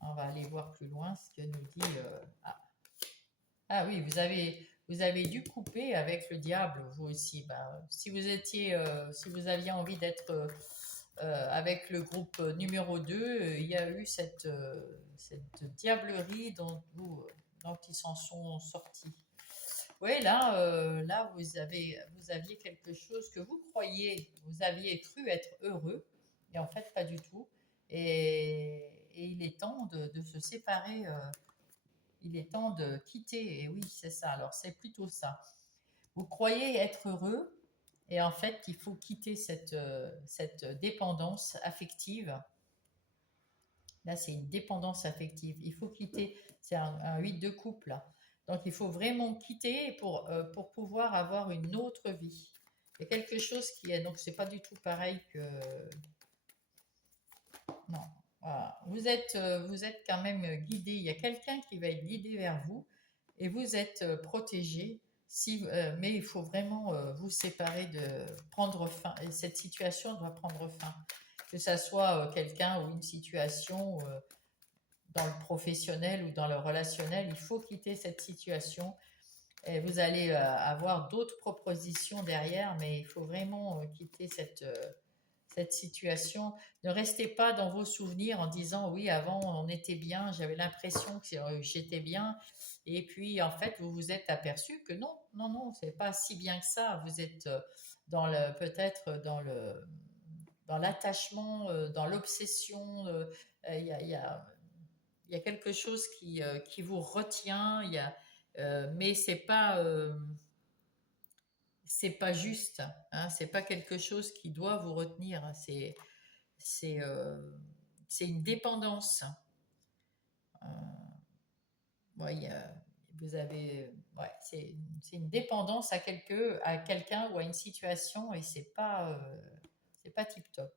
On va aller voir plus loin ce que nous dit. Ah oui, vous avez dû couper avec le diable, vous aussi. Ben, si vous étiez, si vous aviez envie d'être avec le groupe numéro 2, il y a eu cette diablerie dont ils s'en sont sortis. Oui, là vous aviez quelque chose que vous croyiez, vous aviez cru être heureux, et en fait pas du tout. Et il est temps de se séparer, il est temps de quitter. Et oui, c'est ça. Alors c'est plutôt ça. Vous croyez être heureux, et en fait il faut quitter cette dépendance affective. Là, c'est une dépendance affective. Il faut quitter. C'est un 8 de couple. Là. Donc, il faut vraiment quitter pour pouvoir avoir une autre vie. Il y a quelque chose qui est. Donc, c'est pas du tout pareil que. Non. Voilà. Vous êtes quand même guidé. Il y a quelqu'un qui va être guidé vers vous et vous êtes protégé. Si, mais il faut vraiment vous séparer de prendre fin. Et cette situation doit prendre fin. Que ça soit quelqu'un ou une situation. Dans le professionnel ou dans le relationnel, il faut quitter cette situation. Et vous allez avoir d'autres propositions derrière, mais il faut vraiment quitter cette situation. Ne restez pas dans vos souvenirs en disant oui, avant on était bien, j'avais l'impression que j'étais bien. Et puis en fait, vous vous êtes aperçu que non, non, non, c'est pas si bien que ça. Vous êtes peut-être dans l'attachement, dans l'obsession. Il y a quelque chose qui vous retient, mais c'est pas juste, hein, c'est pas quelque chose qui doit vous retenir, c'est euh, c'est une dépendance. Euh, ouais, vous avez, ouais, c'est une dépendance à quelqu'un ou à une situation et c'est pas tip top.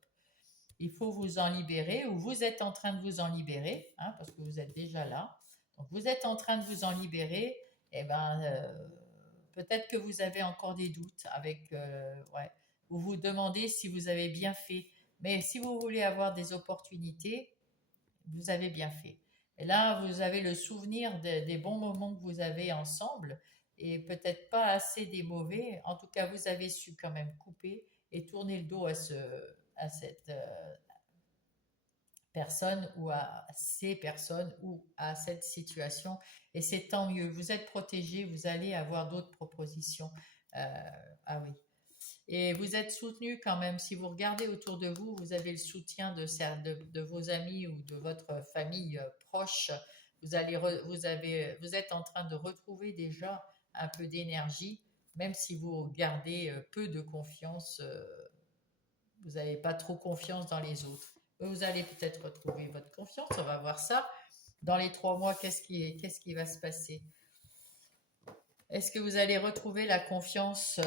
Il faut vous en libérer ou vous êtes en train de vous en libérer, hein, parce que vous êtes déjà là. Donc vous êtes en train de vous en libérer, et ben peut-être que vous avez encore des doutes ouais, vous vous demandez si vous avez bien fait. Mais si vous voulez avoir des opportunités, vous avez bien fait. Et là, vous avez le souvenir des bons moments que vous avez ensemble et peut-être pas assez des mauvais. En tout cas, vous avez su quand même couper et tourner le dos à cette personne ou à ces personnes ou à cette situation. Et c'est tant mieux. Vous êtes protégé, vous allez avoir d'autres propositions. Ah oui. Et vous êtes soutenu quand même. Si vous regardez autour de vous, vous avez le soutien de vos amis ou de votre famille proche. Vous êtes en train de retrouver déjà un peu d'énergie, même si vous gardez peu de confiance. Vous n'avez pas trop confiance dans les autres. Vous allez peut-être retrouver votre confiance. On va voir ça. Dans les 3 mois, qu'est-ce qui va se passer? Est-ce que vous allez retrouver la confiance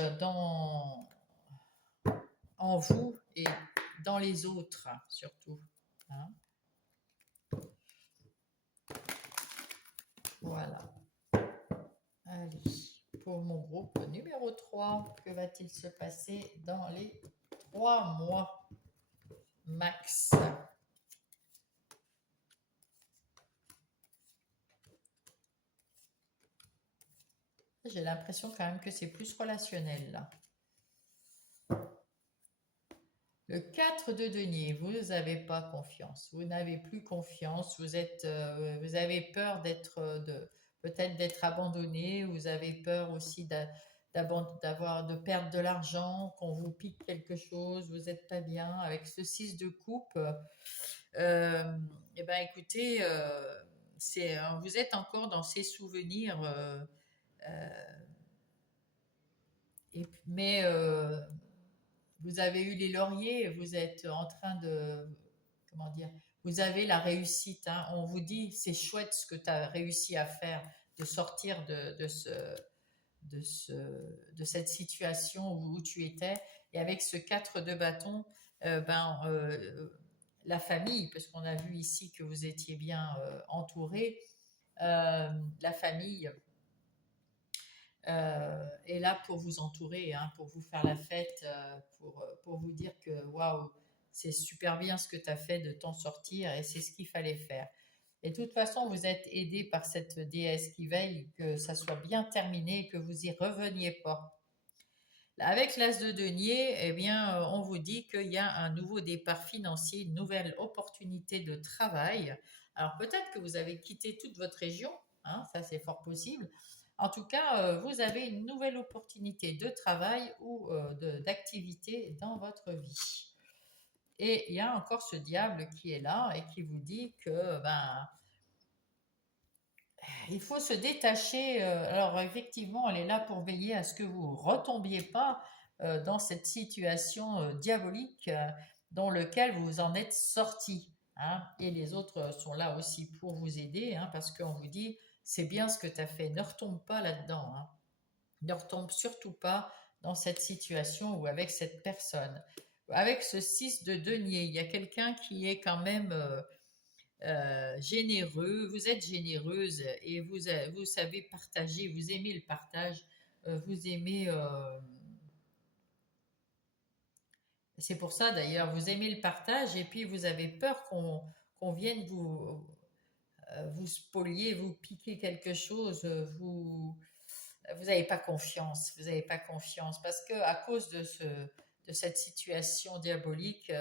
en vous et dans les autres, surtout. Hein. Voilà. Allez, pour mon groupe numéro 3, que va-t-il se passer dans les 3 mois max? J'ai l'impression quand même que c'est plus relationnel là. Le 4 de denier, vous n'avez pas confiance, vous n'avez plus confiance, vous avez peur peut-être d'être abandonné, vous avez peur aussi de perdre de l'argent, qu'on vous pique quelque chose, vous n'êtes pas bien. Avec ce 6 de coupe, eh ben écoutez, vous êtes encore dans ces souvenirs, euh, mais vous avez eu les lauriers, vous êtes en train de, comment dire, vous avez la réussite. Hein. On vous dit, c'est chouette ce que tu as réussi à faire, de sortir de cette situation où tu étais. Et avec ce 4 de bâton, la famille, parce qu'on a vu ici que vous étiez bien entouré. La famille est là pour vous entourer, hein, pour vous faire la fête, pour vous dire que waouh, c'est super bien ce que tu as fait de t'en sortir et c'est ce qu'il fallait faire. Et de toute façon, vous êtes aidé par cette déesse qui veille que ça soit bien terminé et que vous y reveniez pas. Avec l'as de denier, eh bien, on vous dit qu'il y a un nouveau départ financier, une nouvelle opportunité de travail. Alors peut-être que vous avez quitté toute votre région, hein, ça c'est fort possible. En tout cas, vous avez une nouvelle opportunité de travail ou d'activité dans votre vie. Et il y a encore ce diable qui est là et qui vous dit que ben, il faut se détacher. Alors effectivement, elle est là pour veiller à ce que vous ne retombiez pas dans cette situation diabolique dans laquelle vous en êtes sorti, hein. Et les autres sont là aussi pour vous aider, hein, parce qu'on vous dit, c'est bien ce que tu as fait, ne retombe pas là-dedans, hein. Ne retombe surtout pas dans cette situation ou avec cette personne. Avec ce 6 de denier, il y a quelqu'un qui est quand même généreux, vous êtes généreuse et vous savez partager, vous aimez le partage, vous aimez, c'est pour ça d'ailleurs, vous aimez le partage et puis vous avez peur qu'on vienne vous spolier, vous piquer quelque chose, vous n'avez pas confiance, vous n'avez pas confiance parce que à cause de cette situation diabolique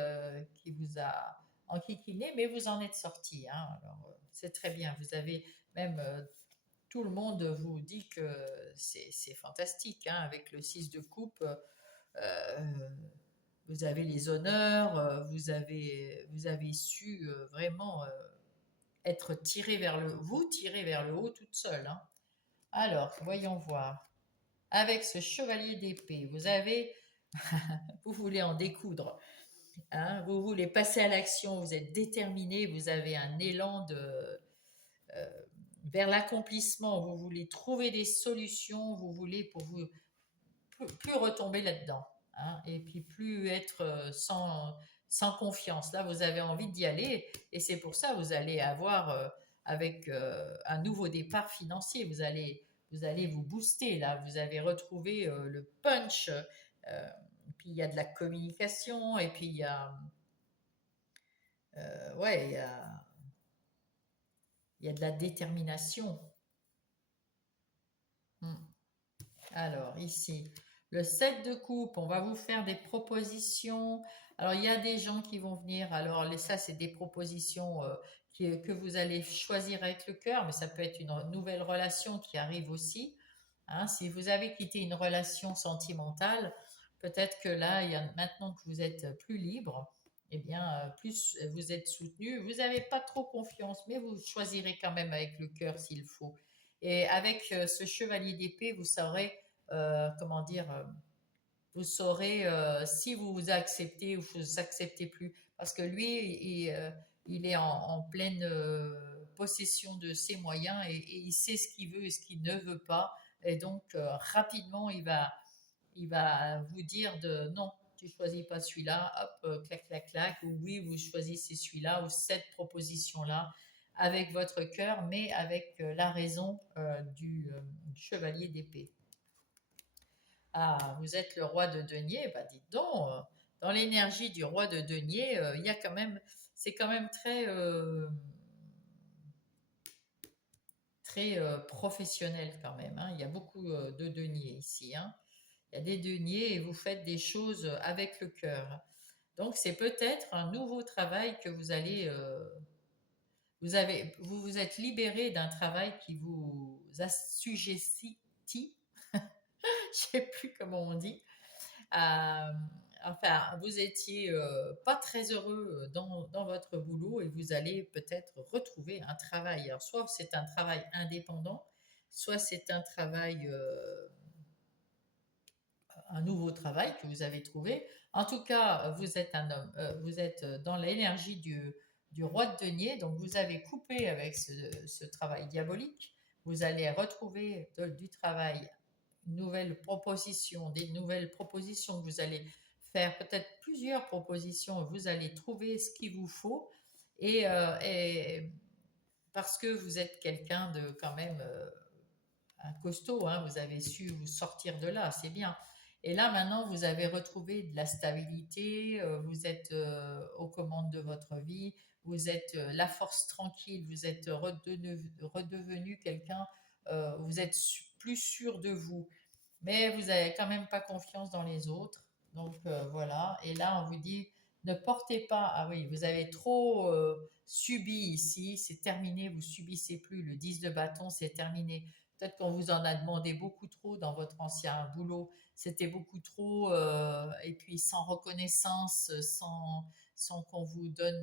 qui vous a enquiquiné, mais vous en êtes sorti, hein. Alors, c'est très bien. Vous avez même tout le monde vous dit que c'est fantastique, hein, avec le 6 de coupe. Vous avez les honneurs, vous avez su vraiment être tiré vers tirer vers le haut toute seule, hein. Alors, voyons voir. Avec ce chevalier d'épée, vous voulez en découdre, hein, vous voulez passer à l'action, vous êtes déterminé, vous avez un élan euh, vers l'accomplissement, vous voulez trouver des solutions, vous voulez pour vous plus retomber là-dedans, hein, et puis plus être sans confiance. Là, vous avez envie d'y aller et c'est pour ça que vous allez avoir avec un nouveau départ financier, vous allez vous booster là, vous avez retrouvé le punch. Puis il y a de la communication et puis il y a ouais, il y a de la détermination. Hmm. Alors, ici, le 7 de coupe, on va vous faire des propositions. Alors, il y a des gens qui vont venir. Alors, ça, c'est des propositions que vous allez choisir avec le cœur, mais ça peut être une nouvelle relation qui arrive aussi, hein. Si vous avez quitté une relation sentimentale, peut-être que là, maintenant que vous êtes plus libre, eh bien, plus vous êtes soutenu. Vous n'avez pas trop confiance, mais vous choisirez quand même avec le cœur s'il faut. Et avec ce chevalier d'épée, vous saurez, comment dire, vous saurez si vous vous acceptez ou vous acceptez plus. Parce que lui, il est en pleine possession de ses moyens et il sait ce qu'il veut et ce qu'il ne veut pas. Et donc, rapidement, il va vous dire de non, tu choisis pas celui-là, hop, clac, clac, clac, ou oui, vous choisissez celui-là ou cette proposition-là avec votre cœur, mais avec la raison du chevalier d'épée. Ah, vous êtes le roi de denier, bah dites donc, dans l'énergie du roi de denier, il y a quand même, c'est quand même très professionnel quand même, hein. Il y a beaucoup de deniers ici, hein. Il y a des deniers et vous faites des choses avec le cœur. Donc c'est peut-être un nouveau travail que vous allez, vous vous êtes libéré d'un travail qui vous assujettit, je sais plus comment on dit. Euh, enfin, vous étiez pas très heureux dans votre boulot et vous allez peut-être retrouver un travail. Alors, soit c'est un travail indépendant, soit c'est un nouveau travail que vous avez trouvé. En tout cas, vous êtes un homme, vous êtes dans l'énergie du roi de denier, donc vous avez coupé avec ce travail diabolique. Vous allez retrouver du travail, une nouvelle proposition, des nouvelles propositions que vous allez faire peut-être plusieurs propositions. Vous allez trouver ce qu'il vous faut et parce que vous êtes quelqu'un de quand même un costaud, hein, vous avez su vous sortir de là, c'est bien. Et là, maintenant, vous avez retrouvé de la stabilité, vous êtes aux commandes de votre vie, vous êtes la force tranquille, vous êtes redevenu quelqu'un, vous êtes plus sûr de vous, mais vous n'avez quand même pas confiance dans les autres. Donc voilà, et là, on vous dit, ne portez pas, ah oui, vous avez trop subi ici, c'est terminé, vous subissez plus, le 10 de bâton, c'est terminé. Peut-être qu'on vous en a demandé beaucoup trop dans votre ancien boulot. C'était beaucoup trop, et puis sans reconnaissance, sans qu'on vous donne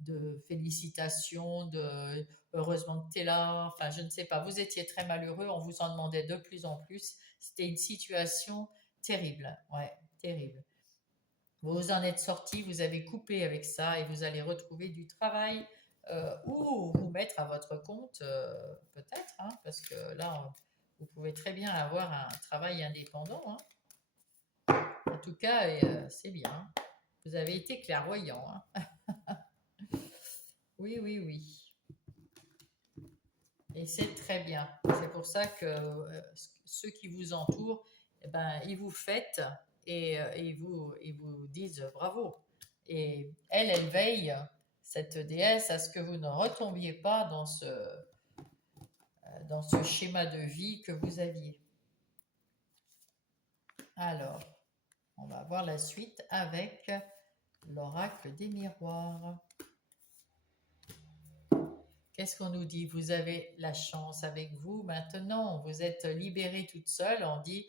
de félicitations, de heureusement que tu es là. Enfin, je ne sais pas. Vous étiez très malheureux, on vous en demandait de plus en plus. C'était une situation terrible. Ouais, terrible. Vous vous en êtes sorti, vous avez coupé avec ça et vous allez retrouver du travail ou vous mettre à votre compte, peut-être, hein, parce que là, vous pouvez très bien avoir un travail indépendant, hein. En tout cas, c'est bien. Vous avez été clairvoyant, hein. Oui, oui, oui. Et c'est très bien. C'est pour ça que ceux qui vous entourent, eh ben, ils vous fêtent et vous disent bravo. Et elle veille, cette déesse, à ce que vous ne retombiez pas dans ce schéma de vie que vous aviez. Alors, on va voir la suite avec l'oracle des miroirs. Qu'est-ce qu'on nous dit? Vous avez la chance avec vous maintenant, vous êtes libérée toute seule, on dit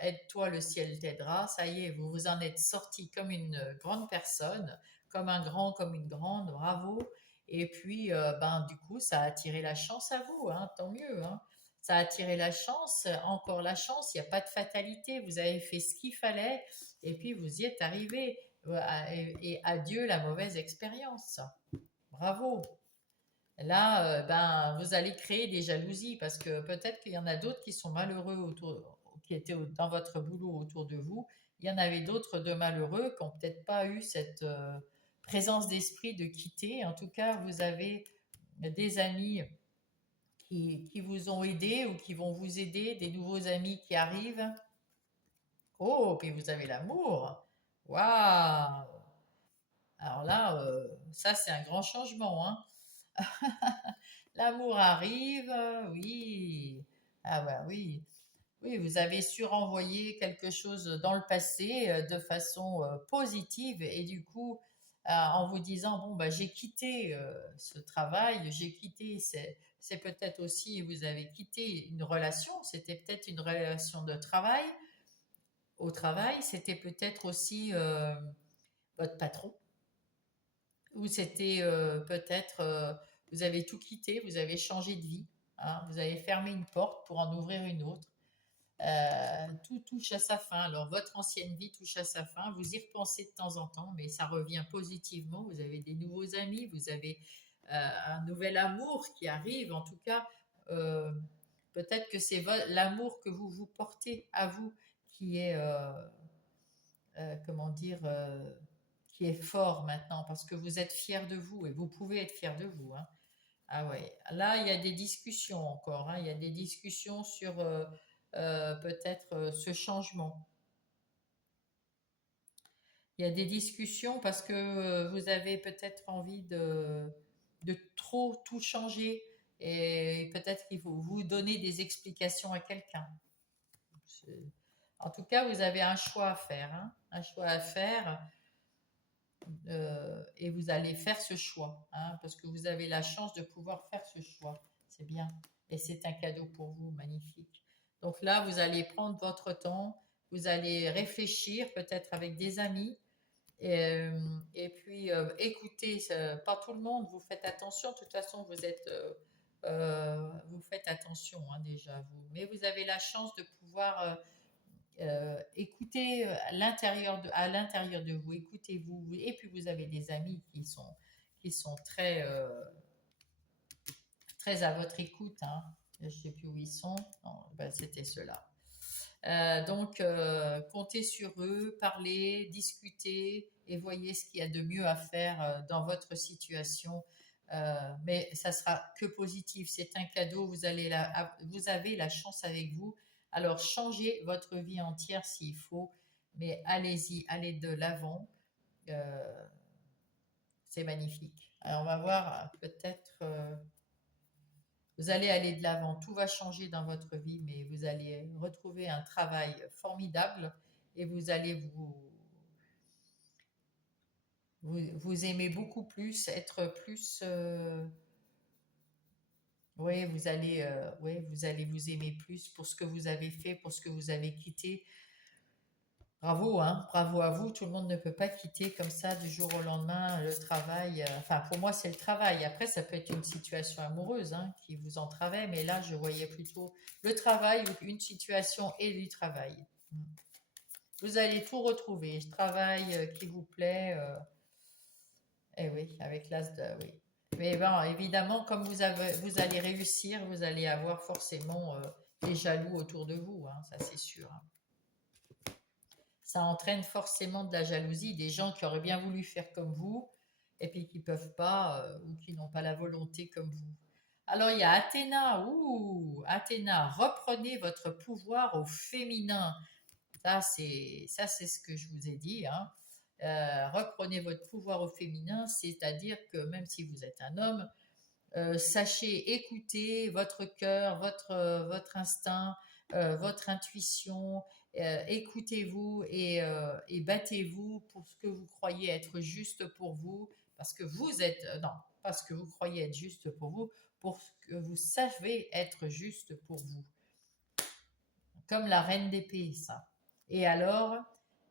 aide-toi, le ciel t'aidera, ça y est, vous vous en êtes sortie comme une grande personne, comme un grand, comme une grande, bravo. Et puis, ben, du coup, ça a attiré la chance à vous, hein, tant mieux, hein. Ça a attiré la chance, encore la chance, il n'y a pas de fatalité, vous avez fait ce qu'il fallait et puis vous y êtes arrivé. Et adieu la mauvaise expérience. Bravo. Là, ben, vous allez créer des jalousies parce que peut-être qu'il y en a d'autres qui sont malheureux qui étaient dans votre boulot autour de vous. Il y en avait d'autres de malheureux qui n'ont peut-être pas eu cette présence d'esprit de quitter. En tout cas, vous avez des amis qui vous ont aidé ou qui vont vous aider, des nouveaux amis qui arrivent. Oh, puis vous avez l'amour. Waouh! Alors là, ça c'est un grand changement, hein. L'amour arrive, oui. Ah bah oui. Oui, vous avez su renvoyer quelque chose dans le passé de façon positive et du coup, en vous disant, bon, bah, j'ai quitté ce travail, j'ai quitté, c'est peut-être aussi, vous avez quitté une relation, c'était peut-être une relation de travail, au travail, c'était peut-être aussi votre patron, ou c'était peut-être, vous avez tout quitté, vous avez changé de vie, hein, vous avez fermé une porte pour en ouvrir une autre. Tout touche à sa fin. Alors, votre ancienne vie touche à sa fin. Vous y repensez de temps en temps, mais ça revient positivement. Vous avez des nouveaux amis, vous avez un nouvel amour qui arrive. En tout cas, euh, peut-être que c'est l'amour que vous vous portez à vous qui est, comment dire, qui est fort maintenant parce que vous êtes fier de vous et vous pouvez être fier de vous, hein. Ah ouais, là il y a des discussions encore, hein. Il y a des discussions sur peut-être ce changement. Il y a des discussions parce que vous avez peut-être envie de trop tout changer et peut-être qu'il faut vous donner des explications à quelqu'un. En tout cas, vous avez un choix à faire, hein, un choix à faire et vous allez faire ce choix, hein, parce que vous avez la chance de pouvoir faire ce choix. C'est bien. Et c'est un cadeau pour vous, magnifique. Donc là, vous allez prendre votre temps, vous allez réfléchir peut-être avec des amis, et puis écoutez, pas tout le monde, vous faites attention, de toute façon, vous faites attention, hein, déjà, vous. Mais vous avez la chance de pouvoir écoutez à l'intérieur de vous, écoutez-vous, et puis vous avez des amis qui sont très, très à votre écoute, hein. Je ne sais plus où ils sont, non, ben, c'était ceux-là. Donc, comptez sur eux, parlez, discutez et voyez ce qu'il y a de mieux à faire dans votre situation. Mais ça sera que positif. C'est un cadeau. Vous avez la chance avec vous. Alors, changez votre vie entière s'il faut, mais allez-y, allez de l'avant. Euh, c'est magnifique. Alors, on va voir peut-être. Vous allez aller de l'avant, tout va changer dans votre vie, mais vous allez retrouver un travail formidable et vous allez vous aimer beaucoup plus, être plus. Oui, vous allez vous aimer plus pour ce que vous avez fait, pour ce que vous avez quitté. Bravo, hein, bravo à vous. Tout le monde ne peut pas quitter comme ça du jour au lendemain le travail. Enfin, pour moi, c'est le travail. Après, ça peut être une situation amoureuse hein, qui vous entravait, mais là, je voyais plutôt le travail ou une situation et du travail. Mm. Vous allez tout retrouver. Le travail qui vous plaît. Eh oui, avec l'as de. Oui. Mais bon, évidemment, comme vous allez réussir, vous allez avoir forcément des jaloux autour de vous. Hein, ça, c'est sûr. Hein. Ça entraîne forcément de la jalousie, des gens qui auraient bien voulu faire comme vous et puis qui ne peuvent pas ou qui n'ont pas la volonté comme vous. Alors il y a Athéna, ouh, Athéna, reprenez votre pouvoir au féminin. Ça c'est ce que je vous ai dit. Hein. Reprenez votre pouvoir au féminin, c'est-à-dire que même si vous êtes un homme, sachez écouter votre cœur, votre instinct, votre intuition. Écoutez-vous et battez-vous pour ce que vous croyez être juste pour vous, parce que vous êtes, non, parce que vous croyez être juste pour ce que vous savez être juste pour vous. Comme la reine d'épée, ça. Et alors,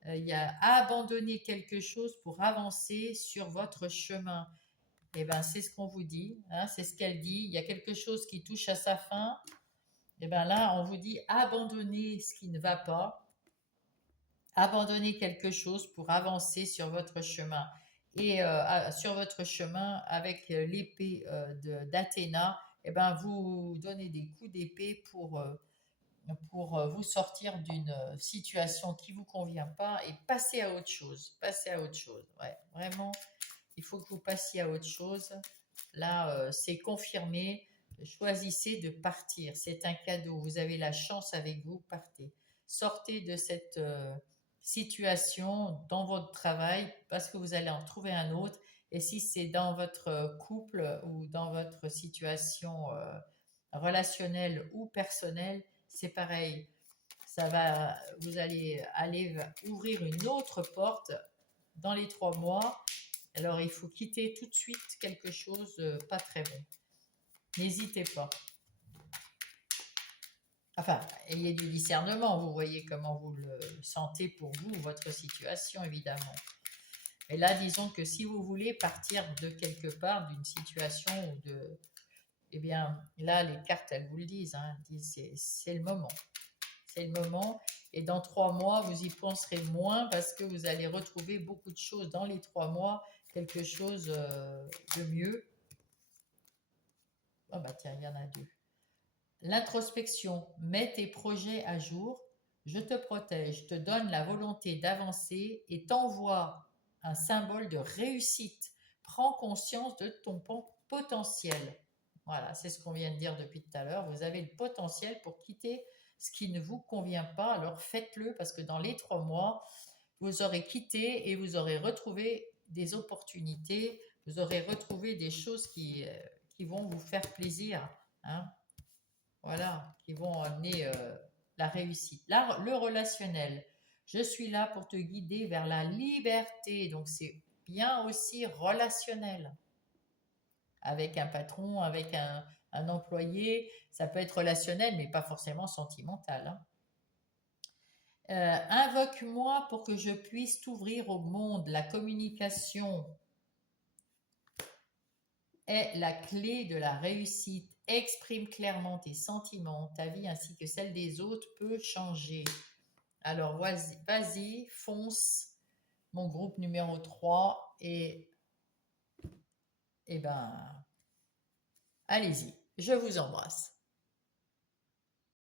il y a abandonner quelque chose pour avancer sur votre chemin. Eh bien, c'est ce qu'on vous dit, hein, c'est ce qu'elle dit. Il y a quelque chose qui touche à sa fin. Eh bien là, on vous dit abandonnez ce qui ne va pas, abandonnez quelque chose pour avancer sur votre chemin. Et sur votre chemin, avec l'épée d'Athéna, eh ben, vous donnez des coups d'épée pour vous sortir d'une situation qui ne vous convient pas et passer à autre chose. Passer à autre chose. Ouais, vraiment, il faut que vous passiez à autre chose. Là, c'est confirmé. Choisissez de partir. C'est un cadeau. Vous avez la chance avec vous. Partez. Sortez de cette situation dans votre travail parce que vous allez en trouver un autre. Et si c'est dans votre couple ou dans votre situation relationnelle ou personnelle, c'est pareil. Vous allez aller ouvrir une autre porte dans les 3 mois. Alors, il faut quitter tout de suite quelque chose de pas très bon. N'hésitez pas. Enfin, ayez du discernement, vous voyez comment vous le sentez pour vous, votre situation, évidemment. Et là, disons que si vous voulez partir de quelque part, d'une situation ou de... Eh bien, là, les cartes, elles vous le disent, hein, c'est le moment. C'est le moment. Et dans 3 mois, vous y penserez moins parce que vous allez retrouver beaucoup de choses dans les 3 mois, quelque chose de mieux. Oh bah tiens, il y en a 2. L'introspection, mets tes projets à jour, je te protège, te donne la volonté d'avancer et t'envoie un symbole de réussite. Prends conscience de ton potentiel. Voilà, c'est ce qu'on vient de dire depuis tout à l'heure. Vous avez le potentiel pour quitter ce qui ne vous convient pas, alors faites-le parce que dans les 3 mois, vous aurez quitté et vous aurez retrouvé des opportunités, vous aurez retrouvé des choses qui vont vous faire plaisir. Hein. Voilà, qui vont amener la réussite. Là, le relationnel, je suis là pour te guider vers la liberté. Donc, c'est bien aussi relationnel. Avec un patron, avec un employé, ça peut être relationnel, mais pas forcément sentimental. Hein. Invoque-moi pour que je puisse t'ouvrir au monde. La communication est la clé de la réussite. Exprime clairement tes sentiments, ta vie ainsi que celle des autres peut changer. Alors vas-y, fonce, mon groupe numéro 3 et ben allez-y, je vous embrasse.